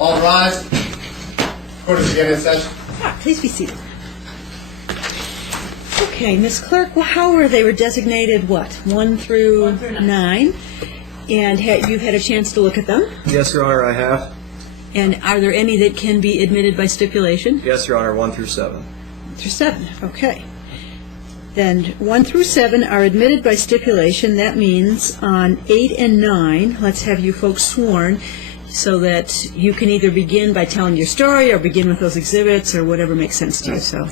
All rise. Court is again in session. Please be seated. Okay, Ms. Clerk, well, how were they? Were designated what? 1 through 9? And you've had a chance to look at them? Yes, Your Honor, I have. And are there any that can be admitted by stipulation? Yes, Your Honor, 1 through 7. 1 through 7, okay. Then 1 through 7 are admitted by stipulation. That means on 8 and 9, let's have you folks sworn so that you can either begin by telling your story or begin with those exhibits or whatever makes sense to you. So,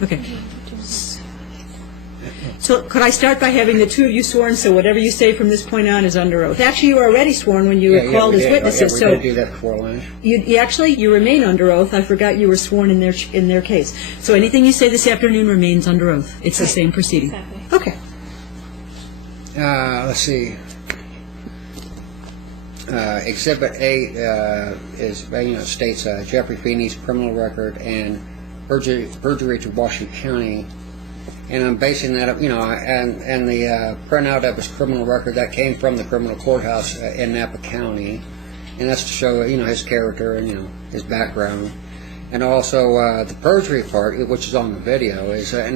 okay. So could I start by having the two of you sworn so whatever you say from this point on is under oath? Actually, you were already sworn when you were called as witnesses. We did do that before lunch. You remain under oath. I forgot you were sworn in their case. So anything you say this afternoon remains under oath. It's the same proceeding. Exactly. Okay. Let's see. Exhibit A states Jeffrey Feeney's criminal record and perjury to Washington County. And I'm basing that up, and the printout of his criminal record that came from the criminal courthouse in Napa County, and that's to show, his character and his background, and also the perjury part, which is on the video, is it's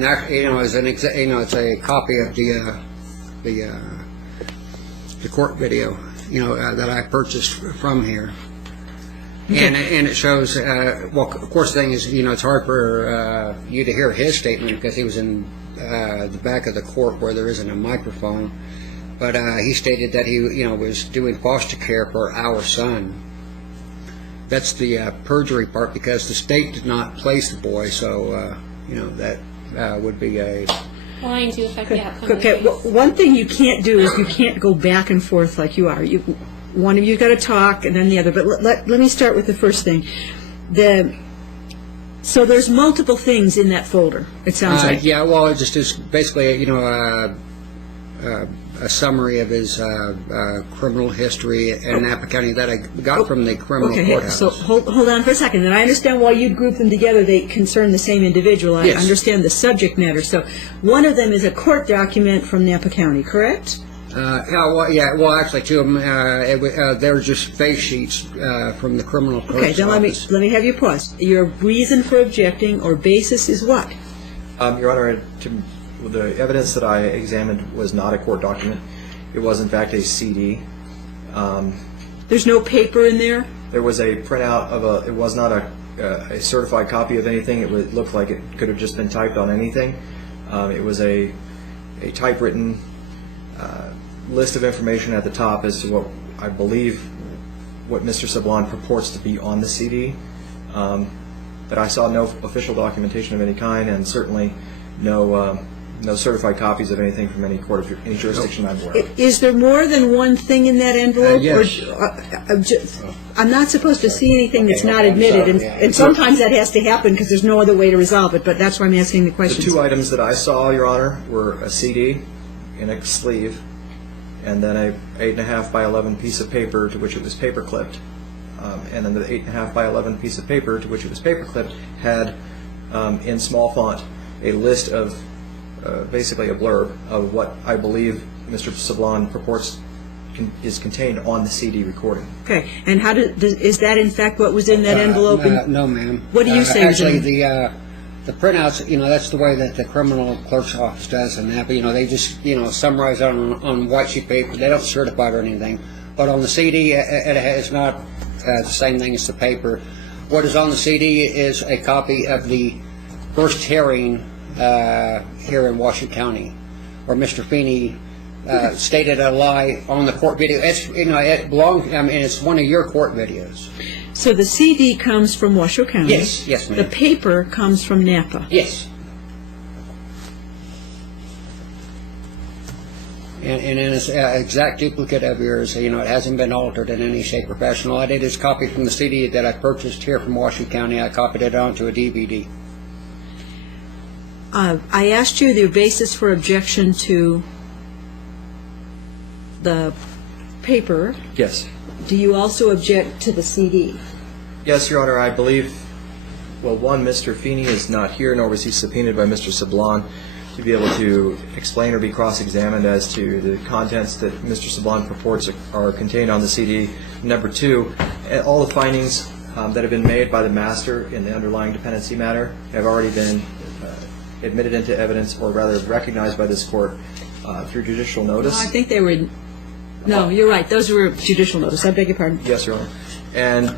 a copy of the court video, that I purchased from here. And it shows, well, of course, the thing is, it's hard for you to hear his statement because he was in the back of the court where there isn't a microphone. But he stated that he, was doing foster care for our son. That's the perjury part because the state did not place the boy, so, that would be a... Lying to affect the outcome. Okay, well, one thing you can't do is you can't go back and forth like you are. One of you got to talk, and then the other. But let me start with the first thing. So there's multiple things in that folder. It sounds like. Yeah, well, it just is basically, a summary of his criminal history in Napa County that I got from the criminal courthouse. So hold on for a second. And I understand why you'd group them together. They concern the same individual. I understand the subject matter. So one of them is a court document from Napa County, correct? Well, actually, two of them, they were just face sheets from the criminal court's Okay, then office. let me have you pause. Your reason for objecting or basis is what? Your Honor, the evidence that I examined was not a court document. It was, in fact, a CD. There's no paper in there? There was a printout of it was not a certified copy of anything. It looked like it could have just been typed on anything. It was a typewritten list of information at the top as to what I believe what Mr. Sablon purports to be on the CD. But I saw no official documentation of any kind, and certainly no certified copies of anything from any court of any jurisdiction I'm aware of. Is there more than one thing in that envelope? Yes. I'm not supposed to see anything that's not admitted, and sometimes that has to happen because there's no other way to resolve it, but that's why I'm asking the The questions. two items that I saw, Your Honor, were a CD in a sleeve and then a 8.5 by 11 piece of paper to which it was paper clipped. And then the 8.5 by 11 piece of paper to which it was paper clipped had, in small font, a list of basically a blurb of what I believe Mr. Sablon purports is contained on the CD recording. Okay, and is that in fact what was in that envelope? No, ma'am. What do you say? Actually, the printouts, that's the way that the criminal clerk's office does in Napa. They just, summarize it on white sheet paper. They don't certify it or anything. But on the CD, it is not the same thing as the paper. What is on the CD is a copy of the first hearing here in Washington County, where Mr. Feeney stated a lie on the court video. It's, it belongs. It's one of your court videos. So the CD comes from Washoe County. Yes, ma'am. The paper comes from Napa. Yes. And it's an exact duplicate of yours. It hasn't been altered in any shape or fashion. All I did is copy from the CD that I purchased here from Washington County. I copied it onto a DVD. I asked you the basis for objection to the paper. Yes. Do you also object to the CD? Yes, Your Honor, I believe, well, one, Mr. Feeney is not here, nor was he subpoenaed by Mr. Sablon. to be able to explain or be cross-examined as to the contents that Mr. Sablon purports are contained on the CD. Number two, all the findings that have been made by the master in the underlying dependency matter have already been admitted into evidence, or rather recognized by this court through judicial notice. I think they were, no, you're right, those were judicial notice, I beg your pardon. Yes, Your Honor. And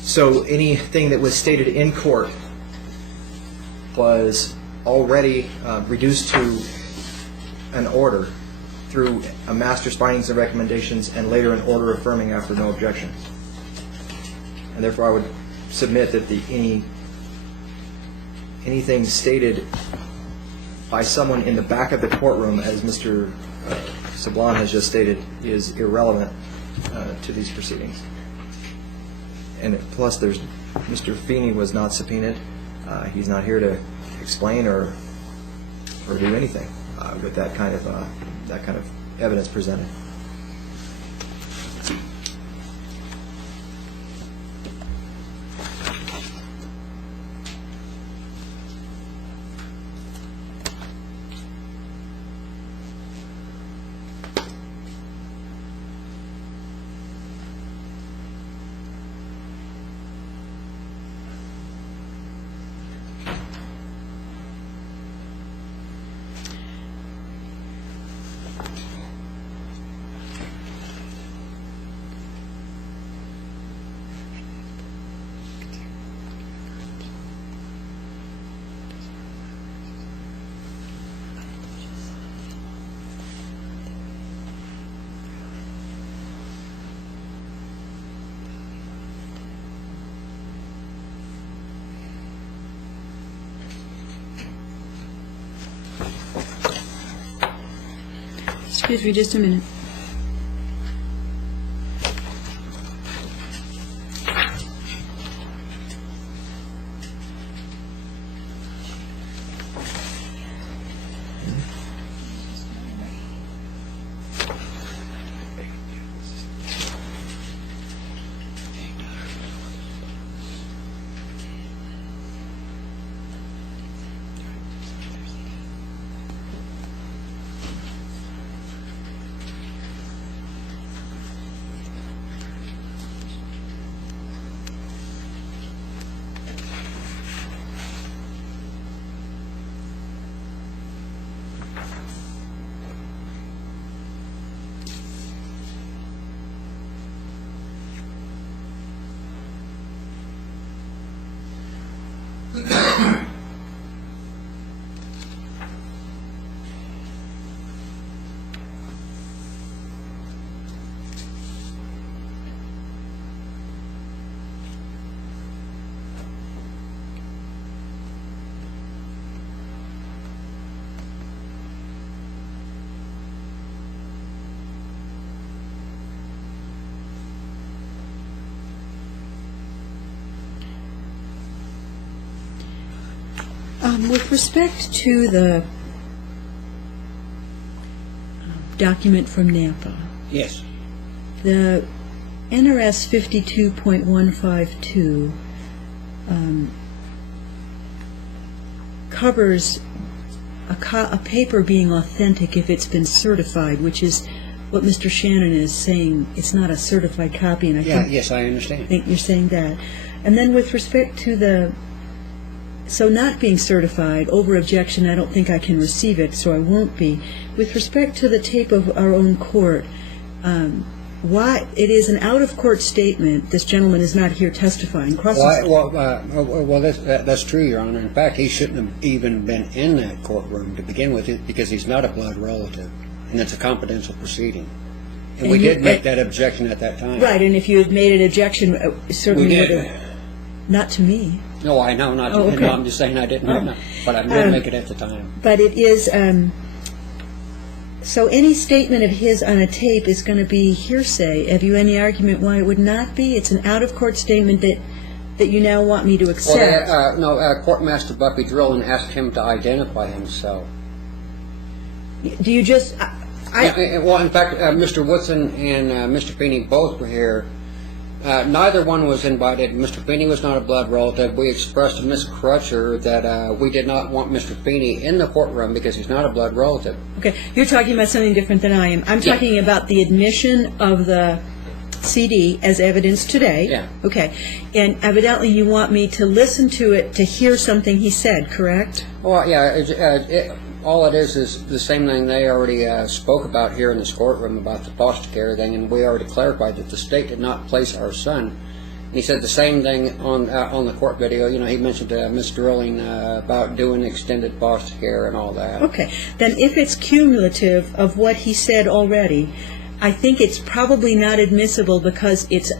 so anything that was stated in court was already reduced to an order through a master's findings and recommendations, and later an order affirming after no objection. And therefore I would submit that anything stated by someone in the back of the courtroom, as Mr. Sablon has just stated, is irrelevant to these proceedings. And plus, Mr. Feeney was not subpoenaed. He's not here to explain or do anything with that kind of evidence presented. Excuse me just a minute. With respect to the document from Napa, Yes. the NRS 52.152 covers a paper being authentic if it's been certified, which is what Mr. Shannon is saying. It's not a certified copy, and I Yes, I understand. think you're saying that. And then with respect to so not being certified, over objection, I don't think I can receive it, so I won't be. With respect to the tape of our own court, why it is an out-of-court statement. This gentleman is not here testifying. That's true, Your Honor. In fact, he shouldn't have even been in that courtroom to begin with, because he's not a blood relative, and it's a confidential proceeding. And we did make that objection at that time. Right, and if you had made an objection, certainly We would did. have. Not to me. No, I know, not. Oh, okay. No, I'm just saying I didn't know, but I did make it at the time. But it is. So any statement of his on a tape is going to be hearsay. Have you any argument why it would not be? It's an out-of-court statement that you now want me to accept. Courtmaster Buffy Drillin asked him to identify himself. Do you just? Well, in fact, Mr. Woodson and Mr. Feeney both were here Neither one was invited. Mr. Feeney was not a blood relative. We expressed to Ms. Crutcher that we did not want Mr. Feeney in the courtroom because he's not a blood relative. Okay, you're talking about something different than I am. I'm talking about the admission of the CD as evidence today. Yeah. Okay, and evidently you want me to listen to it to hear something he said, correct? Well, yeah, all it is the same thing they already spoke about here in this courtroom about the foster care thing, and we already clarified that the state did not place our son. And he said the same thing on the court video. You know, he mentioned to Ms. Drilling about doing extended foster care and all that. Okay, then if it's cumulative of what he said already, I think it's probably not admissible because it's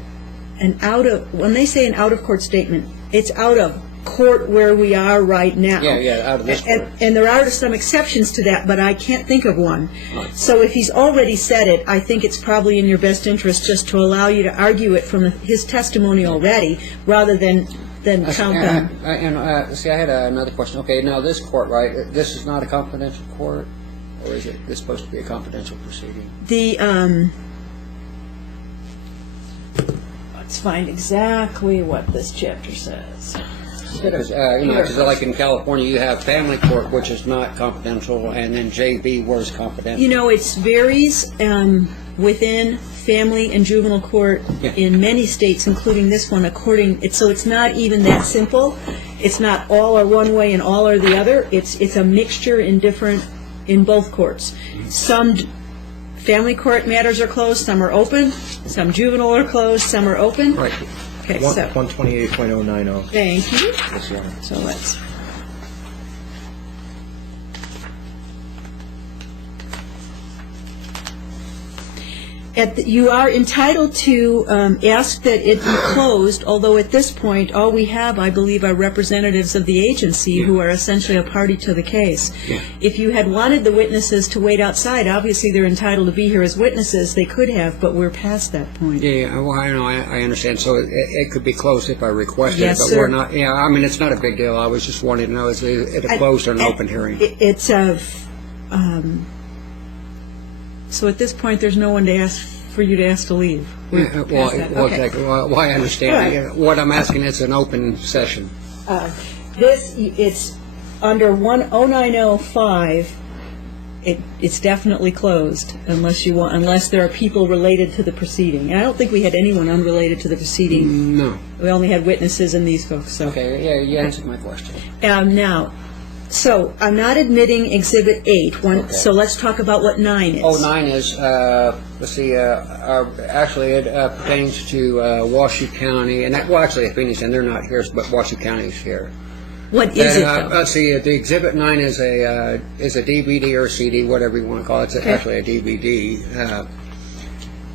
when they say an out-of-court statement, it's out of court where we are right now. Yeah, out of this court. And there are some exceptions to that, but I can't think of one. Right. So if he's already said it, I think it's probably in your best interest just to allow you to argue it from his testimony already, rather than count them. See, I had another question. Okay, now this court, right, this is not a confidential court? Or is it supposed to be a confidential proceeding? Let's find exactly what this chapter says. Because, like in California, you have family court, which is not confidential, and then JV, where is confidential. You know, it varies within family and juvenile court in many states, including this one, so it's not even that simple. It's not all are one way and all are the other. It's a mixture in both courts. Some family court matters are closed, some are open, some juvenile are closed, some are open. Right. Okay, so 128.090. thank you. Yes, Your Honor. So let's. You are entitled to ask that it be closed, although at this point, all we have, I believe, are representatives of the agency who are essentially a party to the case. Yeah. If you had wanted the witnesses to wait outside, obviously they're entitled to be here as witnesses. They could have, but we're past that point. Yeah, well, I know, I understand. So it could be closed if I requested yes, it, but sir. we're not. Yeah, I mean, it's not a big deal. I was just wanting to know, is it a closed or an open hearing? It's a... So at this point, there's no one to ask for you to ask to leave. Well, I understand. Right. What I'm asking is an open session. It's under 10905. It's definitely closed unless there are people related to the proceeding. And I don't think we had anyone unrelated to the proceeding. No. We only had witnesses and these folks. So. Okay. Yeah, you answered my question. Now. So, I'm not admitting Exhibit 8. Okay. So, let's talk about what 9 is. Oh, 9 is, let's see, actually it pertains to Washoe County, and actually, Phoenix, and they're not here, but Washoe County is here. What is it, though? Let's see, the Exhibit 9 is a DVD or a CD, whatever you want to call it. It's actually a DVD.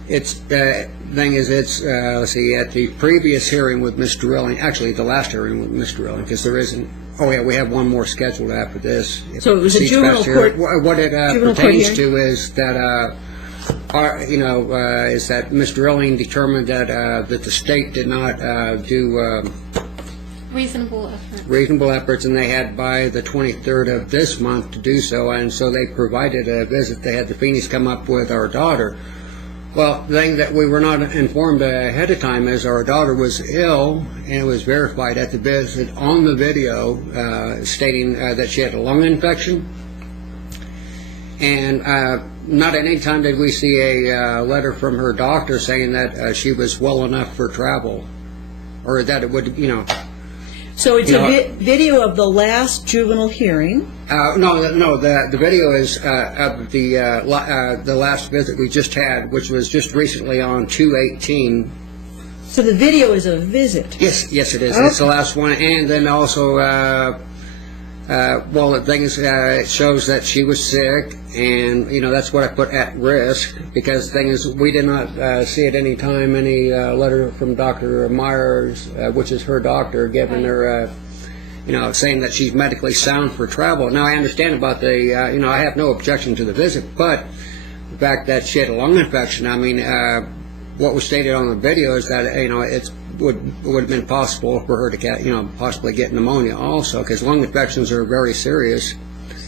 It's thing is, let's see, at the previous hearing with Ms. Drilling, actually the last hearing with Ms. Drilling, because there isn't. Oh yeah, we have one more scheduled after this. So it was a juvenile court. What it pertains to is that, is that Ms. Drilling determined that the state did not do reasonable efforts, and they had by the 23rd of this month to do so, and so they provided a visit. They had the Feeneys come up with our daughter. Well, the thing that we were not informed ahead of time is our daughter was ill, and it was verified at the visit on the video stating that she had a lung infection. And not at any time did we see a letter from her doctor saying that she was well enough for travel, or that it would, So it's a video of the last juvenile hearing? No. The video is of the last visit we just had, which was just recently on 2/18. So the video is a visit? Yes, it is. Okay. It's the last one, and then also, the thing is, it shows that she was sick, and that's what I put at risk, because the thing is, we did not see at any time any letter from Dr. Myers, which is her doctor, giving her, saying that she's medically sound for travel. Now I understand about the, I have no objection to the visit, but the fact that she had a lung infection, I mean, what was stated on the video is that it would have been possible for her to get, possibly get pneumonia also, because lung infections are very serious,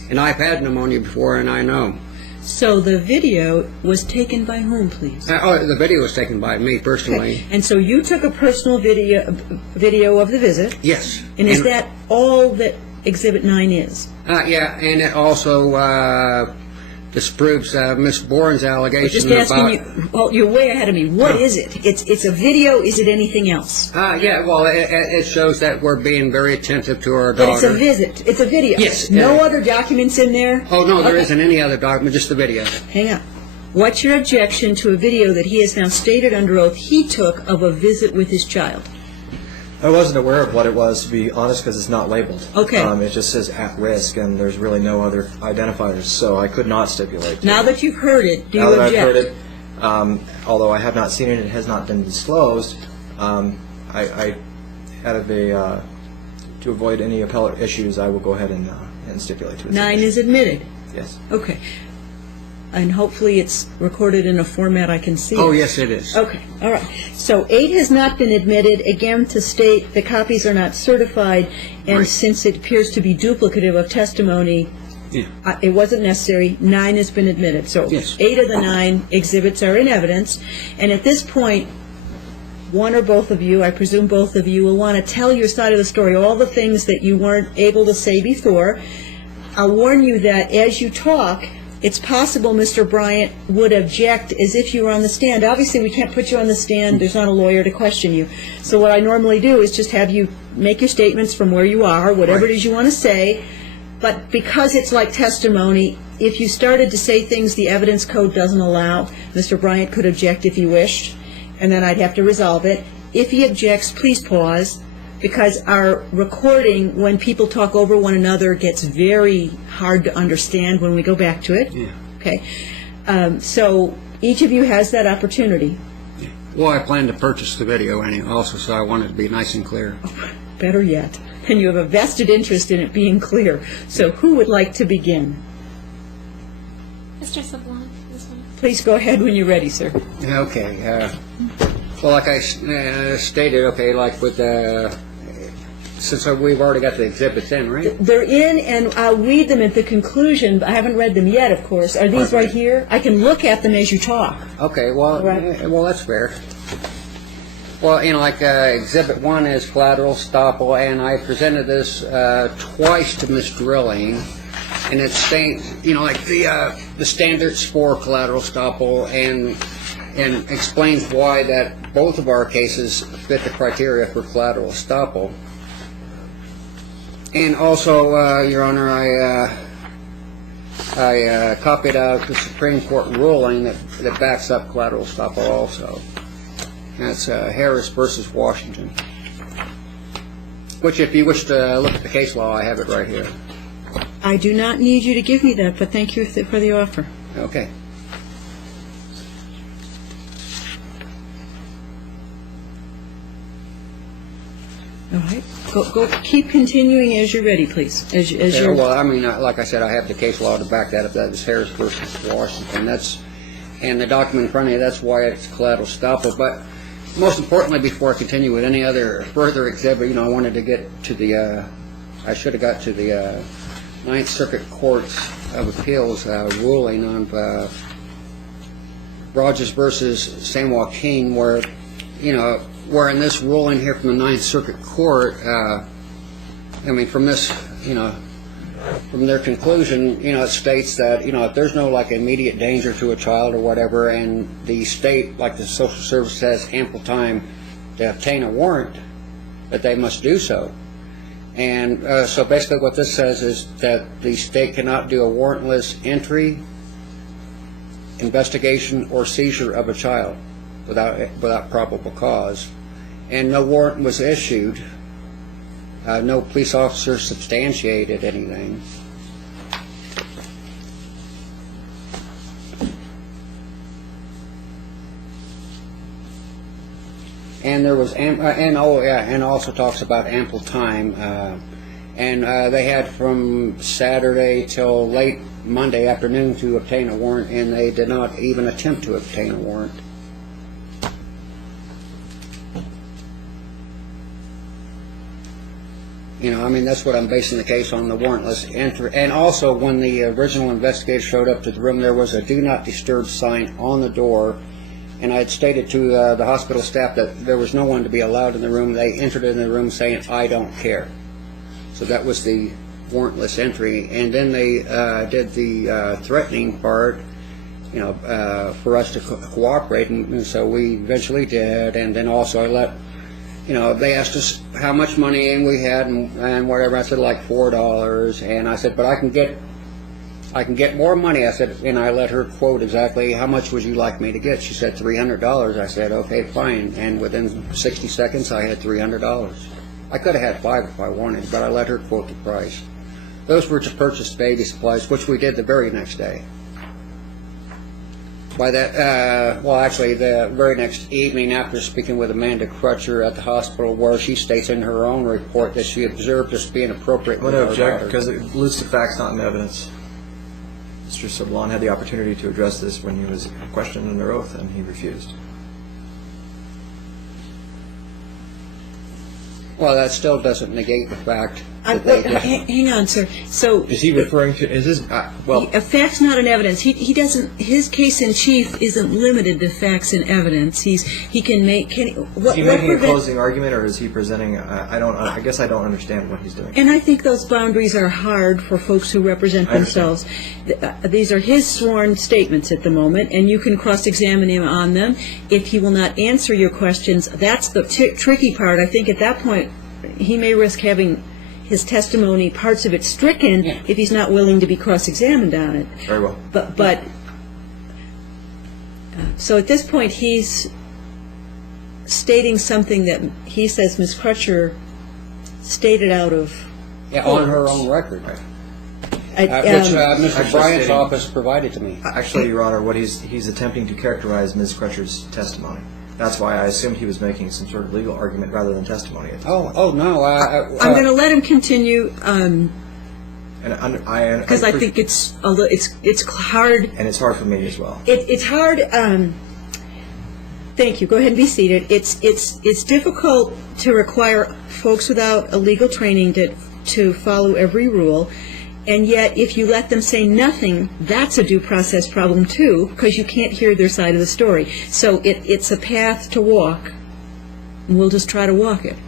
and I've had pneumonia before, and I know. So the video was taken by whom, please? The video was taken by me personally. Okay. And so you took a personal video of the visit? Yes. And is that all that Exhibit 9 is? Yeah, and it also disproves Miss Bourne's allegation Just asking about... you, well, you're way ahead of me. What is it? It's a video, is it anything else? Yeah, well, it shows that we're being very attentive to our daughter. But it's a visit, it's a video? Yes. No other documents in there? Oh, no, there Okay. isn't any other document, just the video. Hang on. What's your objection to a video that he has now stated under oath he took of a visit with his child? I wasn't aware of what it was, to be honest, because it's not labeled. Okay. It just says at risk, and there's really no other identifiers, so I could not stipulate. Now that you've heard it, do you Now that object? I've heard it, although I have not seen it, it has not been disclosed. I out of a to avoid any appellate issues, I will go ahead and stipulate to it. 9 is admitted. Yes. Okay. And hopefully it's recorded in a format I can see. Oh, yes, it is. Okay, all right. So 8 has not been admitted, again, to state the copies are not certified, and Right. since it appears to be duplicative of testimony, Yeah. it wasn't necessary. 9 has been admitted. So Yes. 8 of the 9 exhibits are in evidence, and at this point, one or both of you, I presume both of you, will want to tell your side of the story, all the things that you weren't able to say before. I'll warn you that as you talk, it's possible Mr. Bryant would object as if you were on the stand. Obviously, we can't put you on the stand. There's not a lawyer to question you. So what I normally do is just have you make your statements from where you are, whatever it is you want to say. But because it's like testimony, if you started to say things the evidence code doesn't allow, Mr. Bryant could object if he wished, and then I'd have to resolve it. If he objects, please pause, because our recording, when people talk over one another, gets very hard to understand when we go back to it. Yeah. Okay. So each of you has that opportunity. Well, I plan to purchase the video anyway also, so I want it to be nice and clear. Better yet. And you have a vested interest in it being clear. So who would like to begin? Mr. Sablon, this one. Please go ahead when you're ready, sir. Okay. Well, like I stated, okay, like with since we've already got the exhibits in, right? They're in, and I'll read them at the conclusion. I haven't read them yet, of course. Are these right here? I can look at them as you talk. Okay, well, Right. well, that's fair. Well, like Exhibit 1 is collateral estoppel, and I presented this twice to Ms. Drilling, and it states, like the standards for collateral estoppel, and explains why that both of our cases fit the criteria for collateral estoppel. And also, Your Honor, I copied out the Supreme Court ruling that backs up collateral estoppel also. That's Harris versus Washington. Which, if you wish to look at the case law, I have it right here. I do not need you to give me that, but thank you for the offer. Okay. All right. Go. Keep continuing as you're ready, please. As Yeah, you're. well, I mean, like I said, I have the case law to back that up. That is Harris versus Washington. And the document in front of you, that's why it's collateral estoppel. But most importantly, before I continue with any other further exhibit, I wanted to get to the, I should have got to the Ninth Circuit Courts of Appeals ruling on Rogers versus San Joaquin, where, where in this ruling here from the Ninth Circuit Court, from this, from their conclusion, it states that, if there's no, immediate danger to a child or whatever, and the state, like the social service, has ample time to obtain a warrant, that they must do so. And so basically what this says is that the state cannot do a warrantless entry, investigation, or seizure of a child without probable cause. And no warrant was issued. No police officer substantiated anything. And there was, and also talks about ample time. And they had from Saturday till late Monday afternoon to obtain a warrant, and they did not even attempt to obtain a warrant. You know, I mean, that's what I'm basing the case on, the warrantless entry. And also, when the original investigator showed up to the room, there was a do not disturb sign on the door. And I had stated to the hospital staff that there was no one to be allowed in the room. They entered in the room saying, "I don't care." So that was the warrantless entry. And then they did the threatening part, you know, for us to cooperate. And so we eventually did. And then also I let, you know, they asked us how much money we had and whatever. I said like $4. And I said, but I can get more money. I said, and I let her quote exactly, how much would you like me to get? She said $300. I said, okay, fine. And within 60 seconds, I had $300. I could have had $5 if I wanted, but I let her quote the price. Those were to purchase baby supplies, which we did the very next day. By that, well, actually, the very next evening, after speaking with Amanda Crutcher at the hospital, where she states in her own report that she observed us being appropriate. I'm going to object because it alludes to facts, not in evidence. Mr. Sablon had the opportunity to address this when he was questioned under oath, and he refused. Well, that still doesn't negate the fact that they did. Hang on, sir. So Is he referring to? Is this? Well, a fact's not an evidence. He doesn't. His case in chief isn't limited to facts and evidence. He can make. is he making a closing argument, or is he presenting? I don't. I guess I don't understand what he's doing. And I think those boundaries are hard for folks who represent themselves. These are his sworn statements at the moment, and you can cross-examine him on them. If he will not answer your questions, that's the tricky part. I think at that point, he may risk having his testimony, parts of it stricken, if he's not willing to be cross-examined on it. Very well. But so at this point, he's stating something that he says Ms. Crutcher stated out of on her own record, which Mr. Bryant's office provided to me. Actually, Your Honor, what he's attempting to characterize Ms. Crutcher's testimony. That's why I assumed he was making some sort of legal argument rather than testimony. Oh no! I'm going to let him continue because I think it's hard. And it's hard for me as well. It's hard. Thank you. Go ahead and be seated. It's difficult to require folks without a legal training to follow every rule. And yet, if you let them say nothing, that's a due process problem, too, because you can't hear their side of the story. So it's a path to walk, and we'll just try to walk it.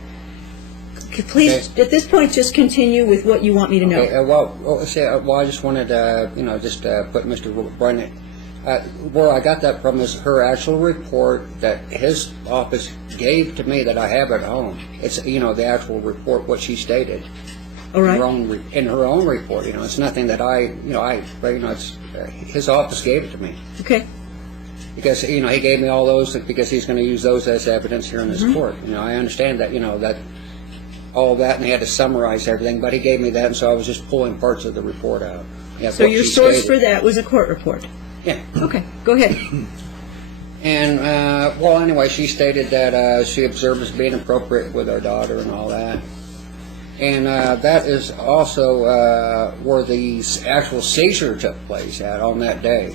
Please, at this point, just continue with what you want me to know. Okay, I just wanted to, put Mr. Bryant, where I got that from is her actual report that his office gave to me that I have at home. It's, the actual report, what she stated. All right. In her own report, it's nothing that it's his office gave it to me. Okay. Because he gave me all those because he's going to use those as evidence here in this court. I understand that that all that, and he had to summarize everything, but he gave me that, and so I was just pulling parts of the report out. So your source for that was a court report. Yeah. Okay. Go ahead. And anyway, she stated that she observed us being appropriate with our daughter and all that. And that is also where the actual seizure took place on that day.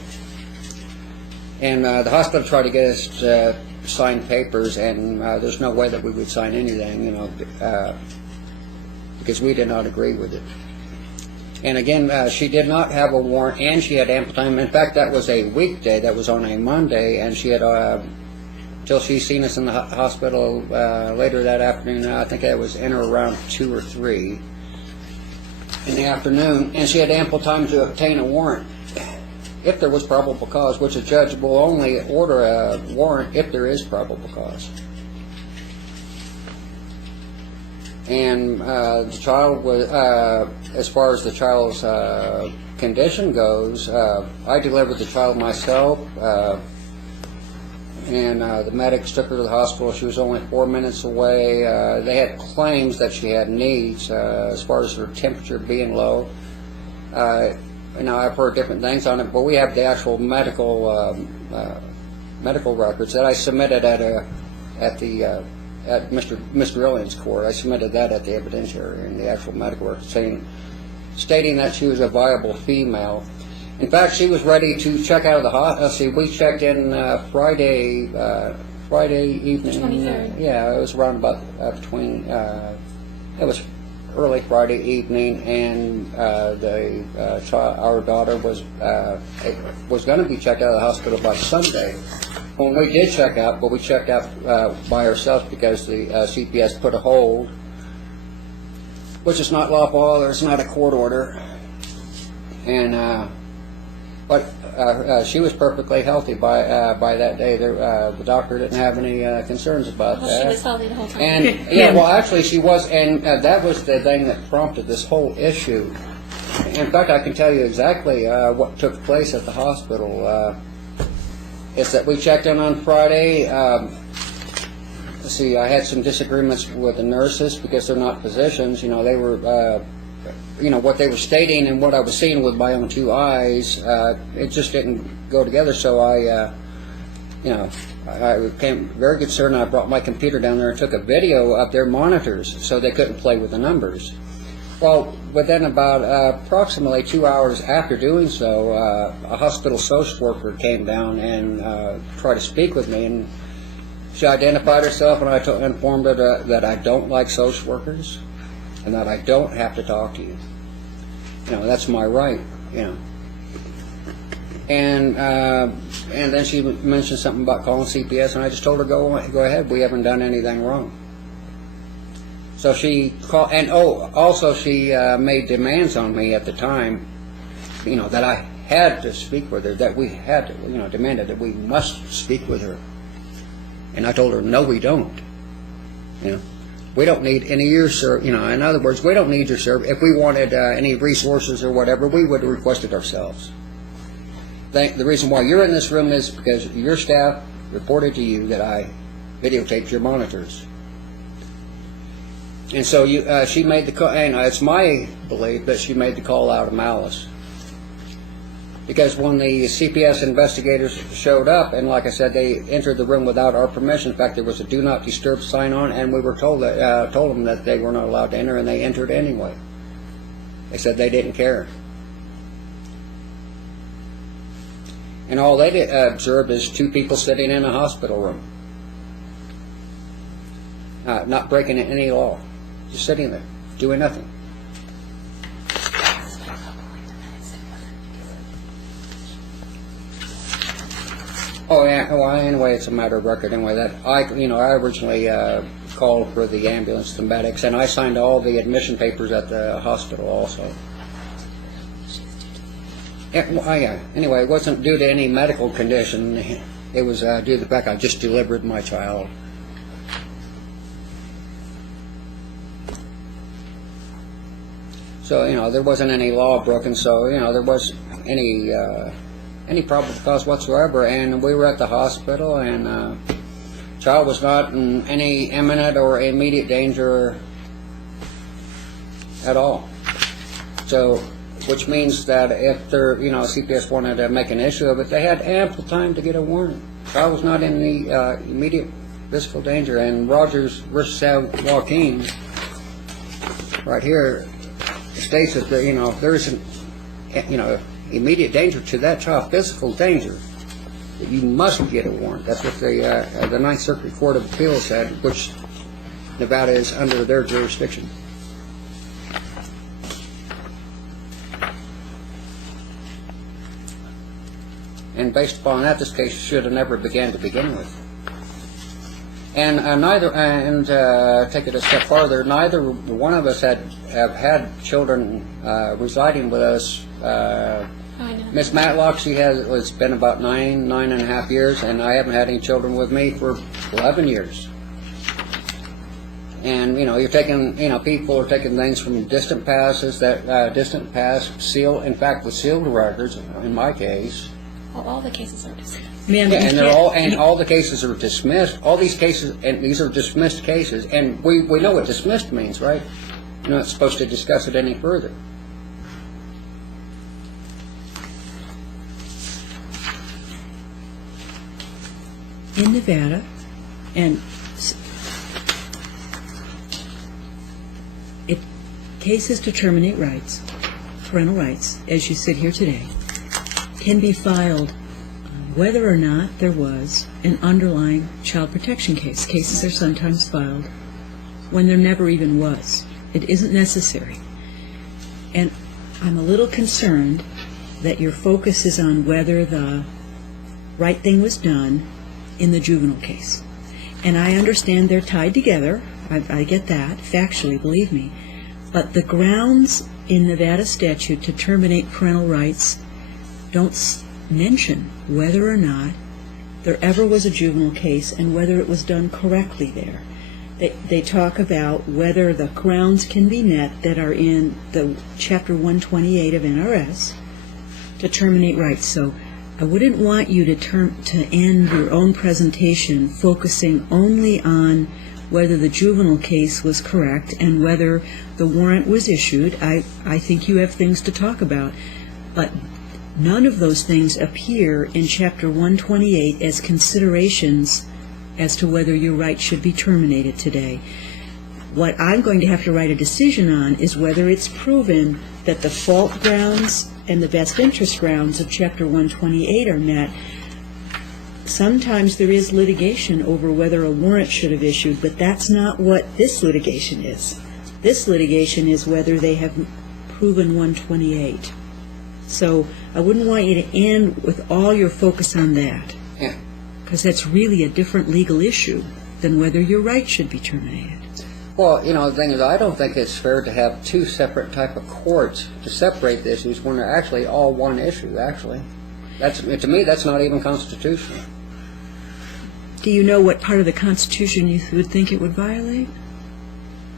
And the hospital tried to get us to sign papers, and there's no way that we would sign anything, because we did not agree with it. And again, she did not have a warrant, and she had ample time. In fact, that was a weekday. That was on a Monday, and she had till she seen us in the hospital later that afternoon. I think it was in or around 2 or 3 in the afternoon, and she had ample time to obtain a warrant if there was probable cause, which a judge will only order a warrant if there is probable cause. And the child was, as far as the child's condition goes, I delivered the child myself. And the medics took her to the hospital. She was only 4 minutes away. They had claims that she had needs as far as her temperature being low. I've heard different things on it, but we have the actual medical records that I submitted at Mr. Ellion's court. I submitted that at the evidentiary and the actual medical records stating that she was a viable female. In fact, she was ready to check out of the hospital. We checked in Friday evening. 23rd. Yeah, it was around about between. It was early Friday evening, and our daughter was going to be checked out of the hospital by Sunday. When we did check out, but we checked out by ourselves because the CPS put a hold, which is not lawful. There's not a court order, and but she was perfectly healthy by that day. The doctor didn't have any concerns about Well, that. she was healthy the whole time. And yeah, well, actually, she was, and that was the thing that prompted this whole issue. In fact, I can tell you exactly what took place at the hospital. It's that we checked in on Friday. Let's see, I had some disagreements with the nurses because they're not physicians. You know, they were, what they were stating and what I was seeing with my own two eyes, it just didn't go together. So I became very concerned. I brought my computer down there and took a video of their monitors so they couldn't play with the numbers. Well, within about approximately 2 hours after doing so, a hospital social worker came down and tried to speak with me, and she identified herself, and I informed her that I don't like social workers and that I don't have to talk to you. You know, that's my right, you know. And then she mentioned something about calling CPS, and I just told her, go ahead, we haven't done anything wrong. So she called, and also she made demands on me at the time, you know, that I had to speak with her, that we had to, you know, demanded that we must speak with her. And I told her, no, we don't. You know, we don't need any of your service. You know, in other words, we don't need your service. If we wanted any resources or whatever, we would have requested ourselves. The reason why you're in this room is because your staff reported to you that I videotaped your monitors. And so she made the call, and it's my belief that she made the call out of malice. Because when the CPS investigators showed up, and like I said, they entered the room without our permission. In fact, there was a "Do Not Disturb" sign on, and we were told them that they were not allowed to enter, and they entered anyway. They said they didn't care. And all they observed is two people sitting in a hospital room, not breaking any law. Just sitting there, doing nothing. Oh, yeah. Well, anyway, it's a matter of record. Anyway, that I originally called for the ambulance, the medics, and I signed all the admission papers at the hospital also. Yeah, well, yeah. Anyway, it wasn't due to any medical condition. It was due to the fact I just delivered my child. So, you know, there wasn't any law broken, so, you know, there wasn't any probable cause whatsoever. And we were at the hospital, and child was not in any imminent or immediate danger at all. So, which means that if CPS wanted to make an issue of it, they had ample time to get a warrant. Child was not in the immediate physical danger. And Rogers versus San Joaquin, right here, states that if there isn't immediate danger to that child, physical danger, that you must get a warrant. That's what the Ninth Circuit Court of Appeals said, which Nevada is under their jurisdiction. And based upon that, this case should have never began to begin with. And take it a step farther, neither one of us have had children residing with us. Miss Matlock, it's been about 9.5 years, and I haven't had any children with me for 11 years. And you're taking, people are taking things from distant passes, distant past sealed, in fact, with sealed records. In my case, well, all the cases are dismissed. Ma'am, all the cases are dismissed. All these cases, and these are dismissed cases, and we know what dismissed means, right? You're not supposed to discuss it any further. in Nevada, and cases to terminate rights, parental rights, as you sit here today, can be filed whether or not there was an underlying child protection case. Cases are sometimes filed when there never even was It isn't necessary. And I'm a little concerned that your focus is on whether the right thing was done in the juvenile case. And I understand they're tied together. I get that, factually, believe me. But the grounds in Nevada statute to terminate parental rights don't mention whether or not there ever was a juvenile case and whether it was done correctly there. They talk about whether the grounds can be met that are in the Chapter 128 of NRS to terminate rights. So I wouldn't want you to end your own presentation focusing only on whether the juvenile case was correct and whether the warrant was issued. I think you have things to talk about, but none of those things appear in Chapter 128 as considerations as to whether your rights should be terminated today. What I'm going to have to write a decision on is whether it's proven that the fault grounds and the best interest grounds of Chapter 128 are met. Sometimes there is litigation over whether a warrant should have issued, but that's not what this litigation is. This litigation is whether they have proven 128. So I wouldn't want you to end with all your focus on that. Yeah. Because that's really a different legal issue than whether your rights should be terminated. Well, the thing is, I don't think it's fair to have two separate type of courts to separate the issues when they're actually all one issue, actually. To me, that's not even constitutional. Do you know what part of the Constitution you would think it would violate?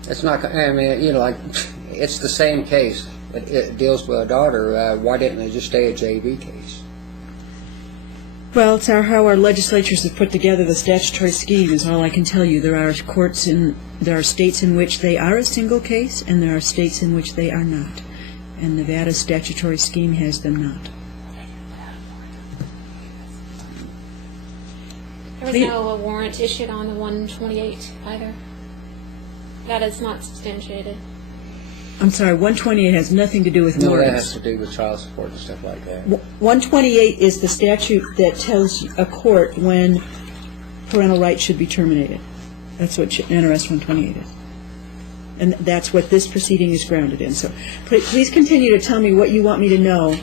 It's not, it's the same case. It deals with a daughter. Why didn't they just stay a JV case? Well, it's how our legislatures have put together the statutory scheme is all I can tell you. There are states in which they are a single case, and there are states in which they are not. And Nevada's statutory scheme has them not. There was no warrant issued on the 128 either. That is not substantiated. I'm sorry, 128 has nothing to do with No, warrants. that has to do with child support and stuff like that. 128 is the statute that tells a court when parental rights should be terminated. That's what NRS 128 is. And that's what this proceeding is grounded in. So please continue to tell me what you want me to know.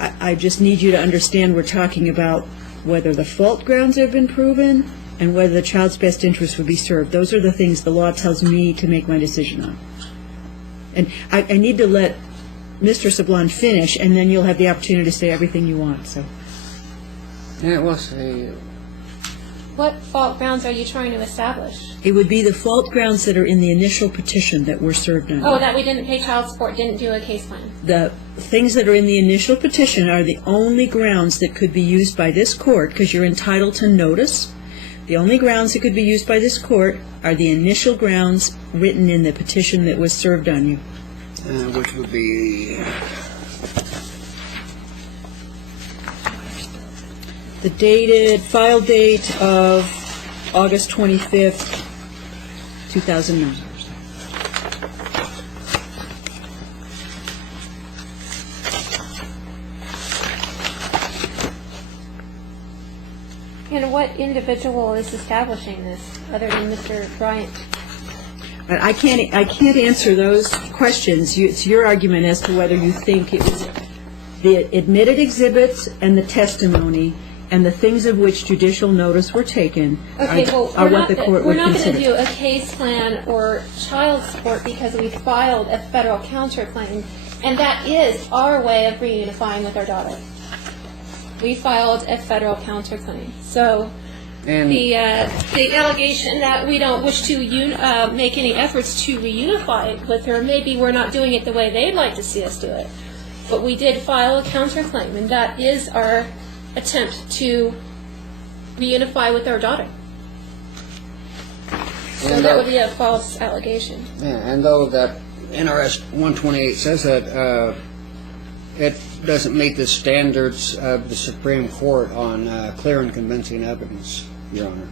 I just need you to understand we're talking about whether the fault grounds have been proven and whether the child's best interest would be served. Those are the things the law tells me to make my decision on. And I need to let Mr. Sablon finish, and then you'll have the opportunity to say everything you want. So, Yeah, we'll see. What fault grounds are you trying to establish? it would be the fault grounds that are in the initial petition that were served on. Oh, that we didn't pay child support, didn't do a case plan. The things that are in the initial petition are the only grounds that could be used by this court, because you're entitled to notice. The only grounds that could be used by this court are the initial grounds written in the petition that was served on you. Which would be... The file date of August 25th, 2009. And what individual is establishing this, other than Mr. Bryant? I can't answer those questions. It's your argument as to whether you think it was the admitted exhibits and the testimony and the things of which judicial notice were taken Okay, well, are what the court we're would not going to consider. do a case plan or child support because we filed a federal counterclaim, and that is our way of reunifying with our daughter. We filed a federal counterclaim. So the allegation that we don't wish to make any efforts to reunify with her, maybe we're not doing it the way they'd like to see us do it. But we did file a counterclaim, and that is our attempt to reunify with our daughter. So that would be a false allegation. Yeah, and though that NRS 128 says that it doesn't meet the standards of the Supreme Court on clear and convincing evidence, Your Honor.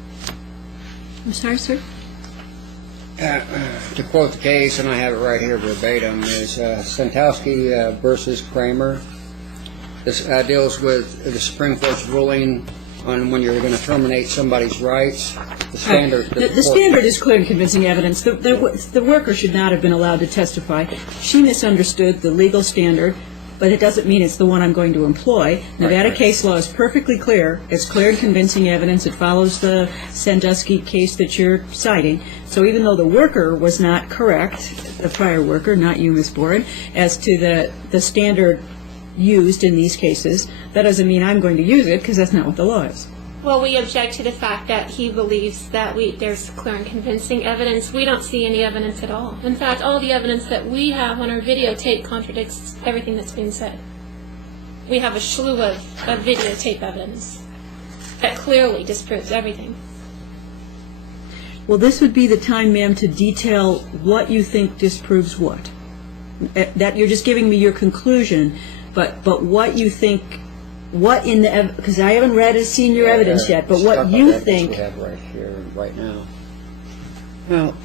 I'm sorry, sir? To quote the case, and I have it right here verbatim, is Santowski versus Kramer. This deals with the Supreme Court's ruling on when you're going to terminate somebody's rights. The standard. The standard is clear and convincing evidence. The worker should not have been allowed to testify. She misunderstood the legal standard, but it doesn't mean it's the one I'm going to employ. Nevada case law is perfectly clear. It's clear and convincing evidence. It follows the Sandusky case that you're citing. So even though the worker was not correct, the prior worker, not you, Ms. Boren, as to the standard used in these cases, that doesn't mean I'm going to use it, because that's not what the law is. Well, we object to the fact that he believes that there's clear and convincing evidence. We don't see any evidence at all. In fact, all the evidence that we have on our videotape contradicts everything that's being said. We have a slew of videotape evidence that clearly disproves everything. Well, this would be the time, ma'am, to detail what you think disproves what. That you're just giving me your conclusion, but what you think, what in the, because I haven't seen your evidence yet, but what you think. We have right here, right now. Well,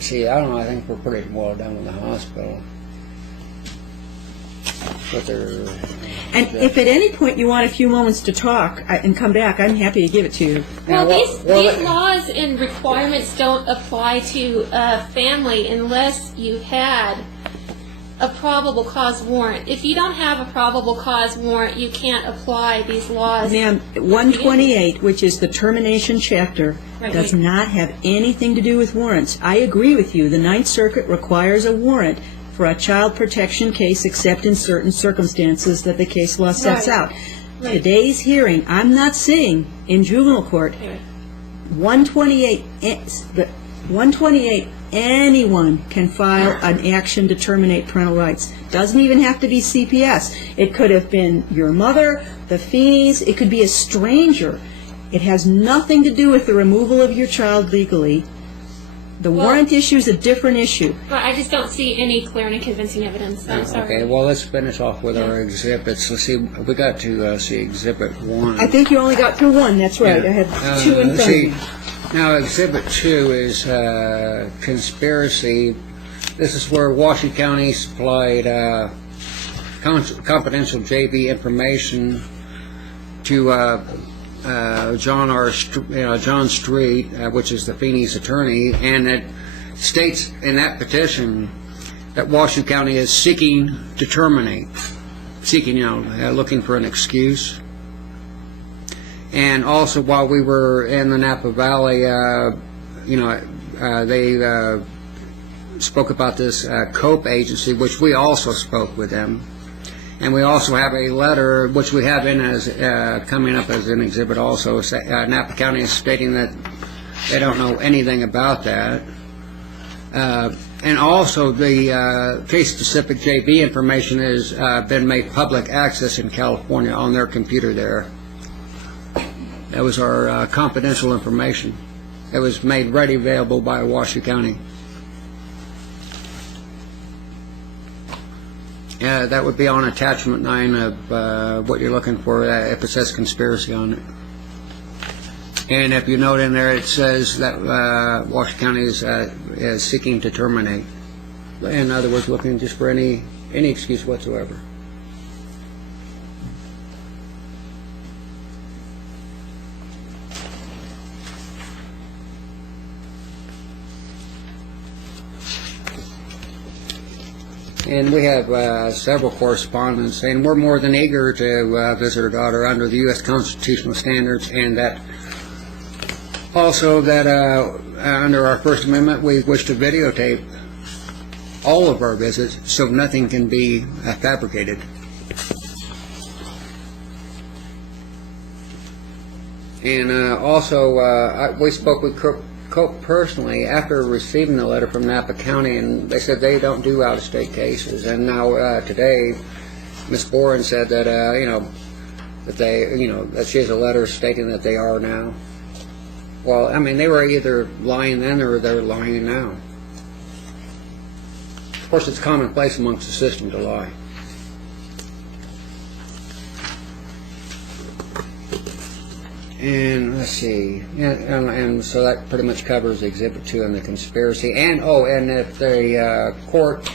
see, I don't know. I think we're pretty well done with the hospital. But they're. And if at any point you want a few moments to talk and come back, I'm happy to give it to you. Well, these laws and requirements don't apply to a family unless you had a probable cause warrant. If you don't have a probable cause warrant, you can't apply these laws. Ma'am, 128, which is the termination chapter, does not have anything to do with warrants. I agree with you. The Ninth Circuit requires a warrant for a child protection case except in certain circumstances that the case law sets out. Today's hearing, I'm not saying in juvenile court, 128, anyone can file an action to terminate parental rights. Doesn't even have to be CPS. It could have been your mother, the Feeneys, it could be a stranger. It has nothing to do with the removal of your child legally. The warrant issue is a different issue. Well, I just don't see any clear and convincing evidence. I'm sorry. Okay, well, let's finish off with our exhibits. Let's see, we got to see Exhibit 1. I think you only got through one, that's right. I had two in front of me. Now, Exhibit 2 is conspiracy. This is where Washington County supplied confidential JV information to John Street, which is the Feeney's attorney, and it states in that petition that Washington County is seeking to terminate, looking for an excuse. And also, while we were in the Napa Valley, they spoke about this COPE agency, which we also spoke with them. And we also have a letter, which we have in as coming up as an exhibit also. Napa County is stating that they don't know anything about that. And also, the case-specific JV information has been made public access in California on their computer there. That was our confidential information. It was made ready available by Washoe County. That would be on attachment 9 of what you're looking for, if it says conspiracy on it. And if you note in there, it says that Washoe County is seeking to terminate. In other words, looking just for any excuse whatsoever. And we have several correspondents, and we're more than eager to visit our daughter under the U.S. constitutional standards, and that also that under our First Amendment, we wish to videotape all of our visits so nothing can be fabricated. And also, we spoke with Cope personally after receiving the letter from Napa County, and they said they don't do out-of-state cases. And now today, Ms. Boren said that that that she has a letter stating that they are now. Well, I mean, they were either lying then or they're lying now. Of course, it's commonplace amongst the system to lie. And let's see, and so that pretty much covers Exhibit 2 and the conspiracy. And if the court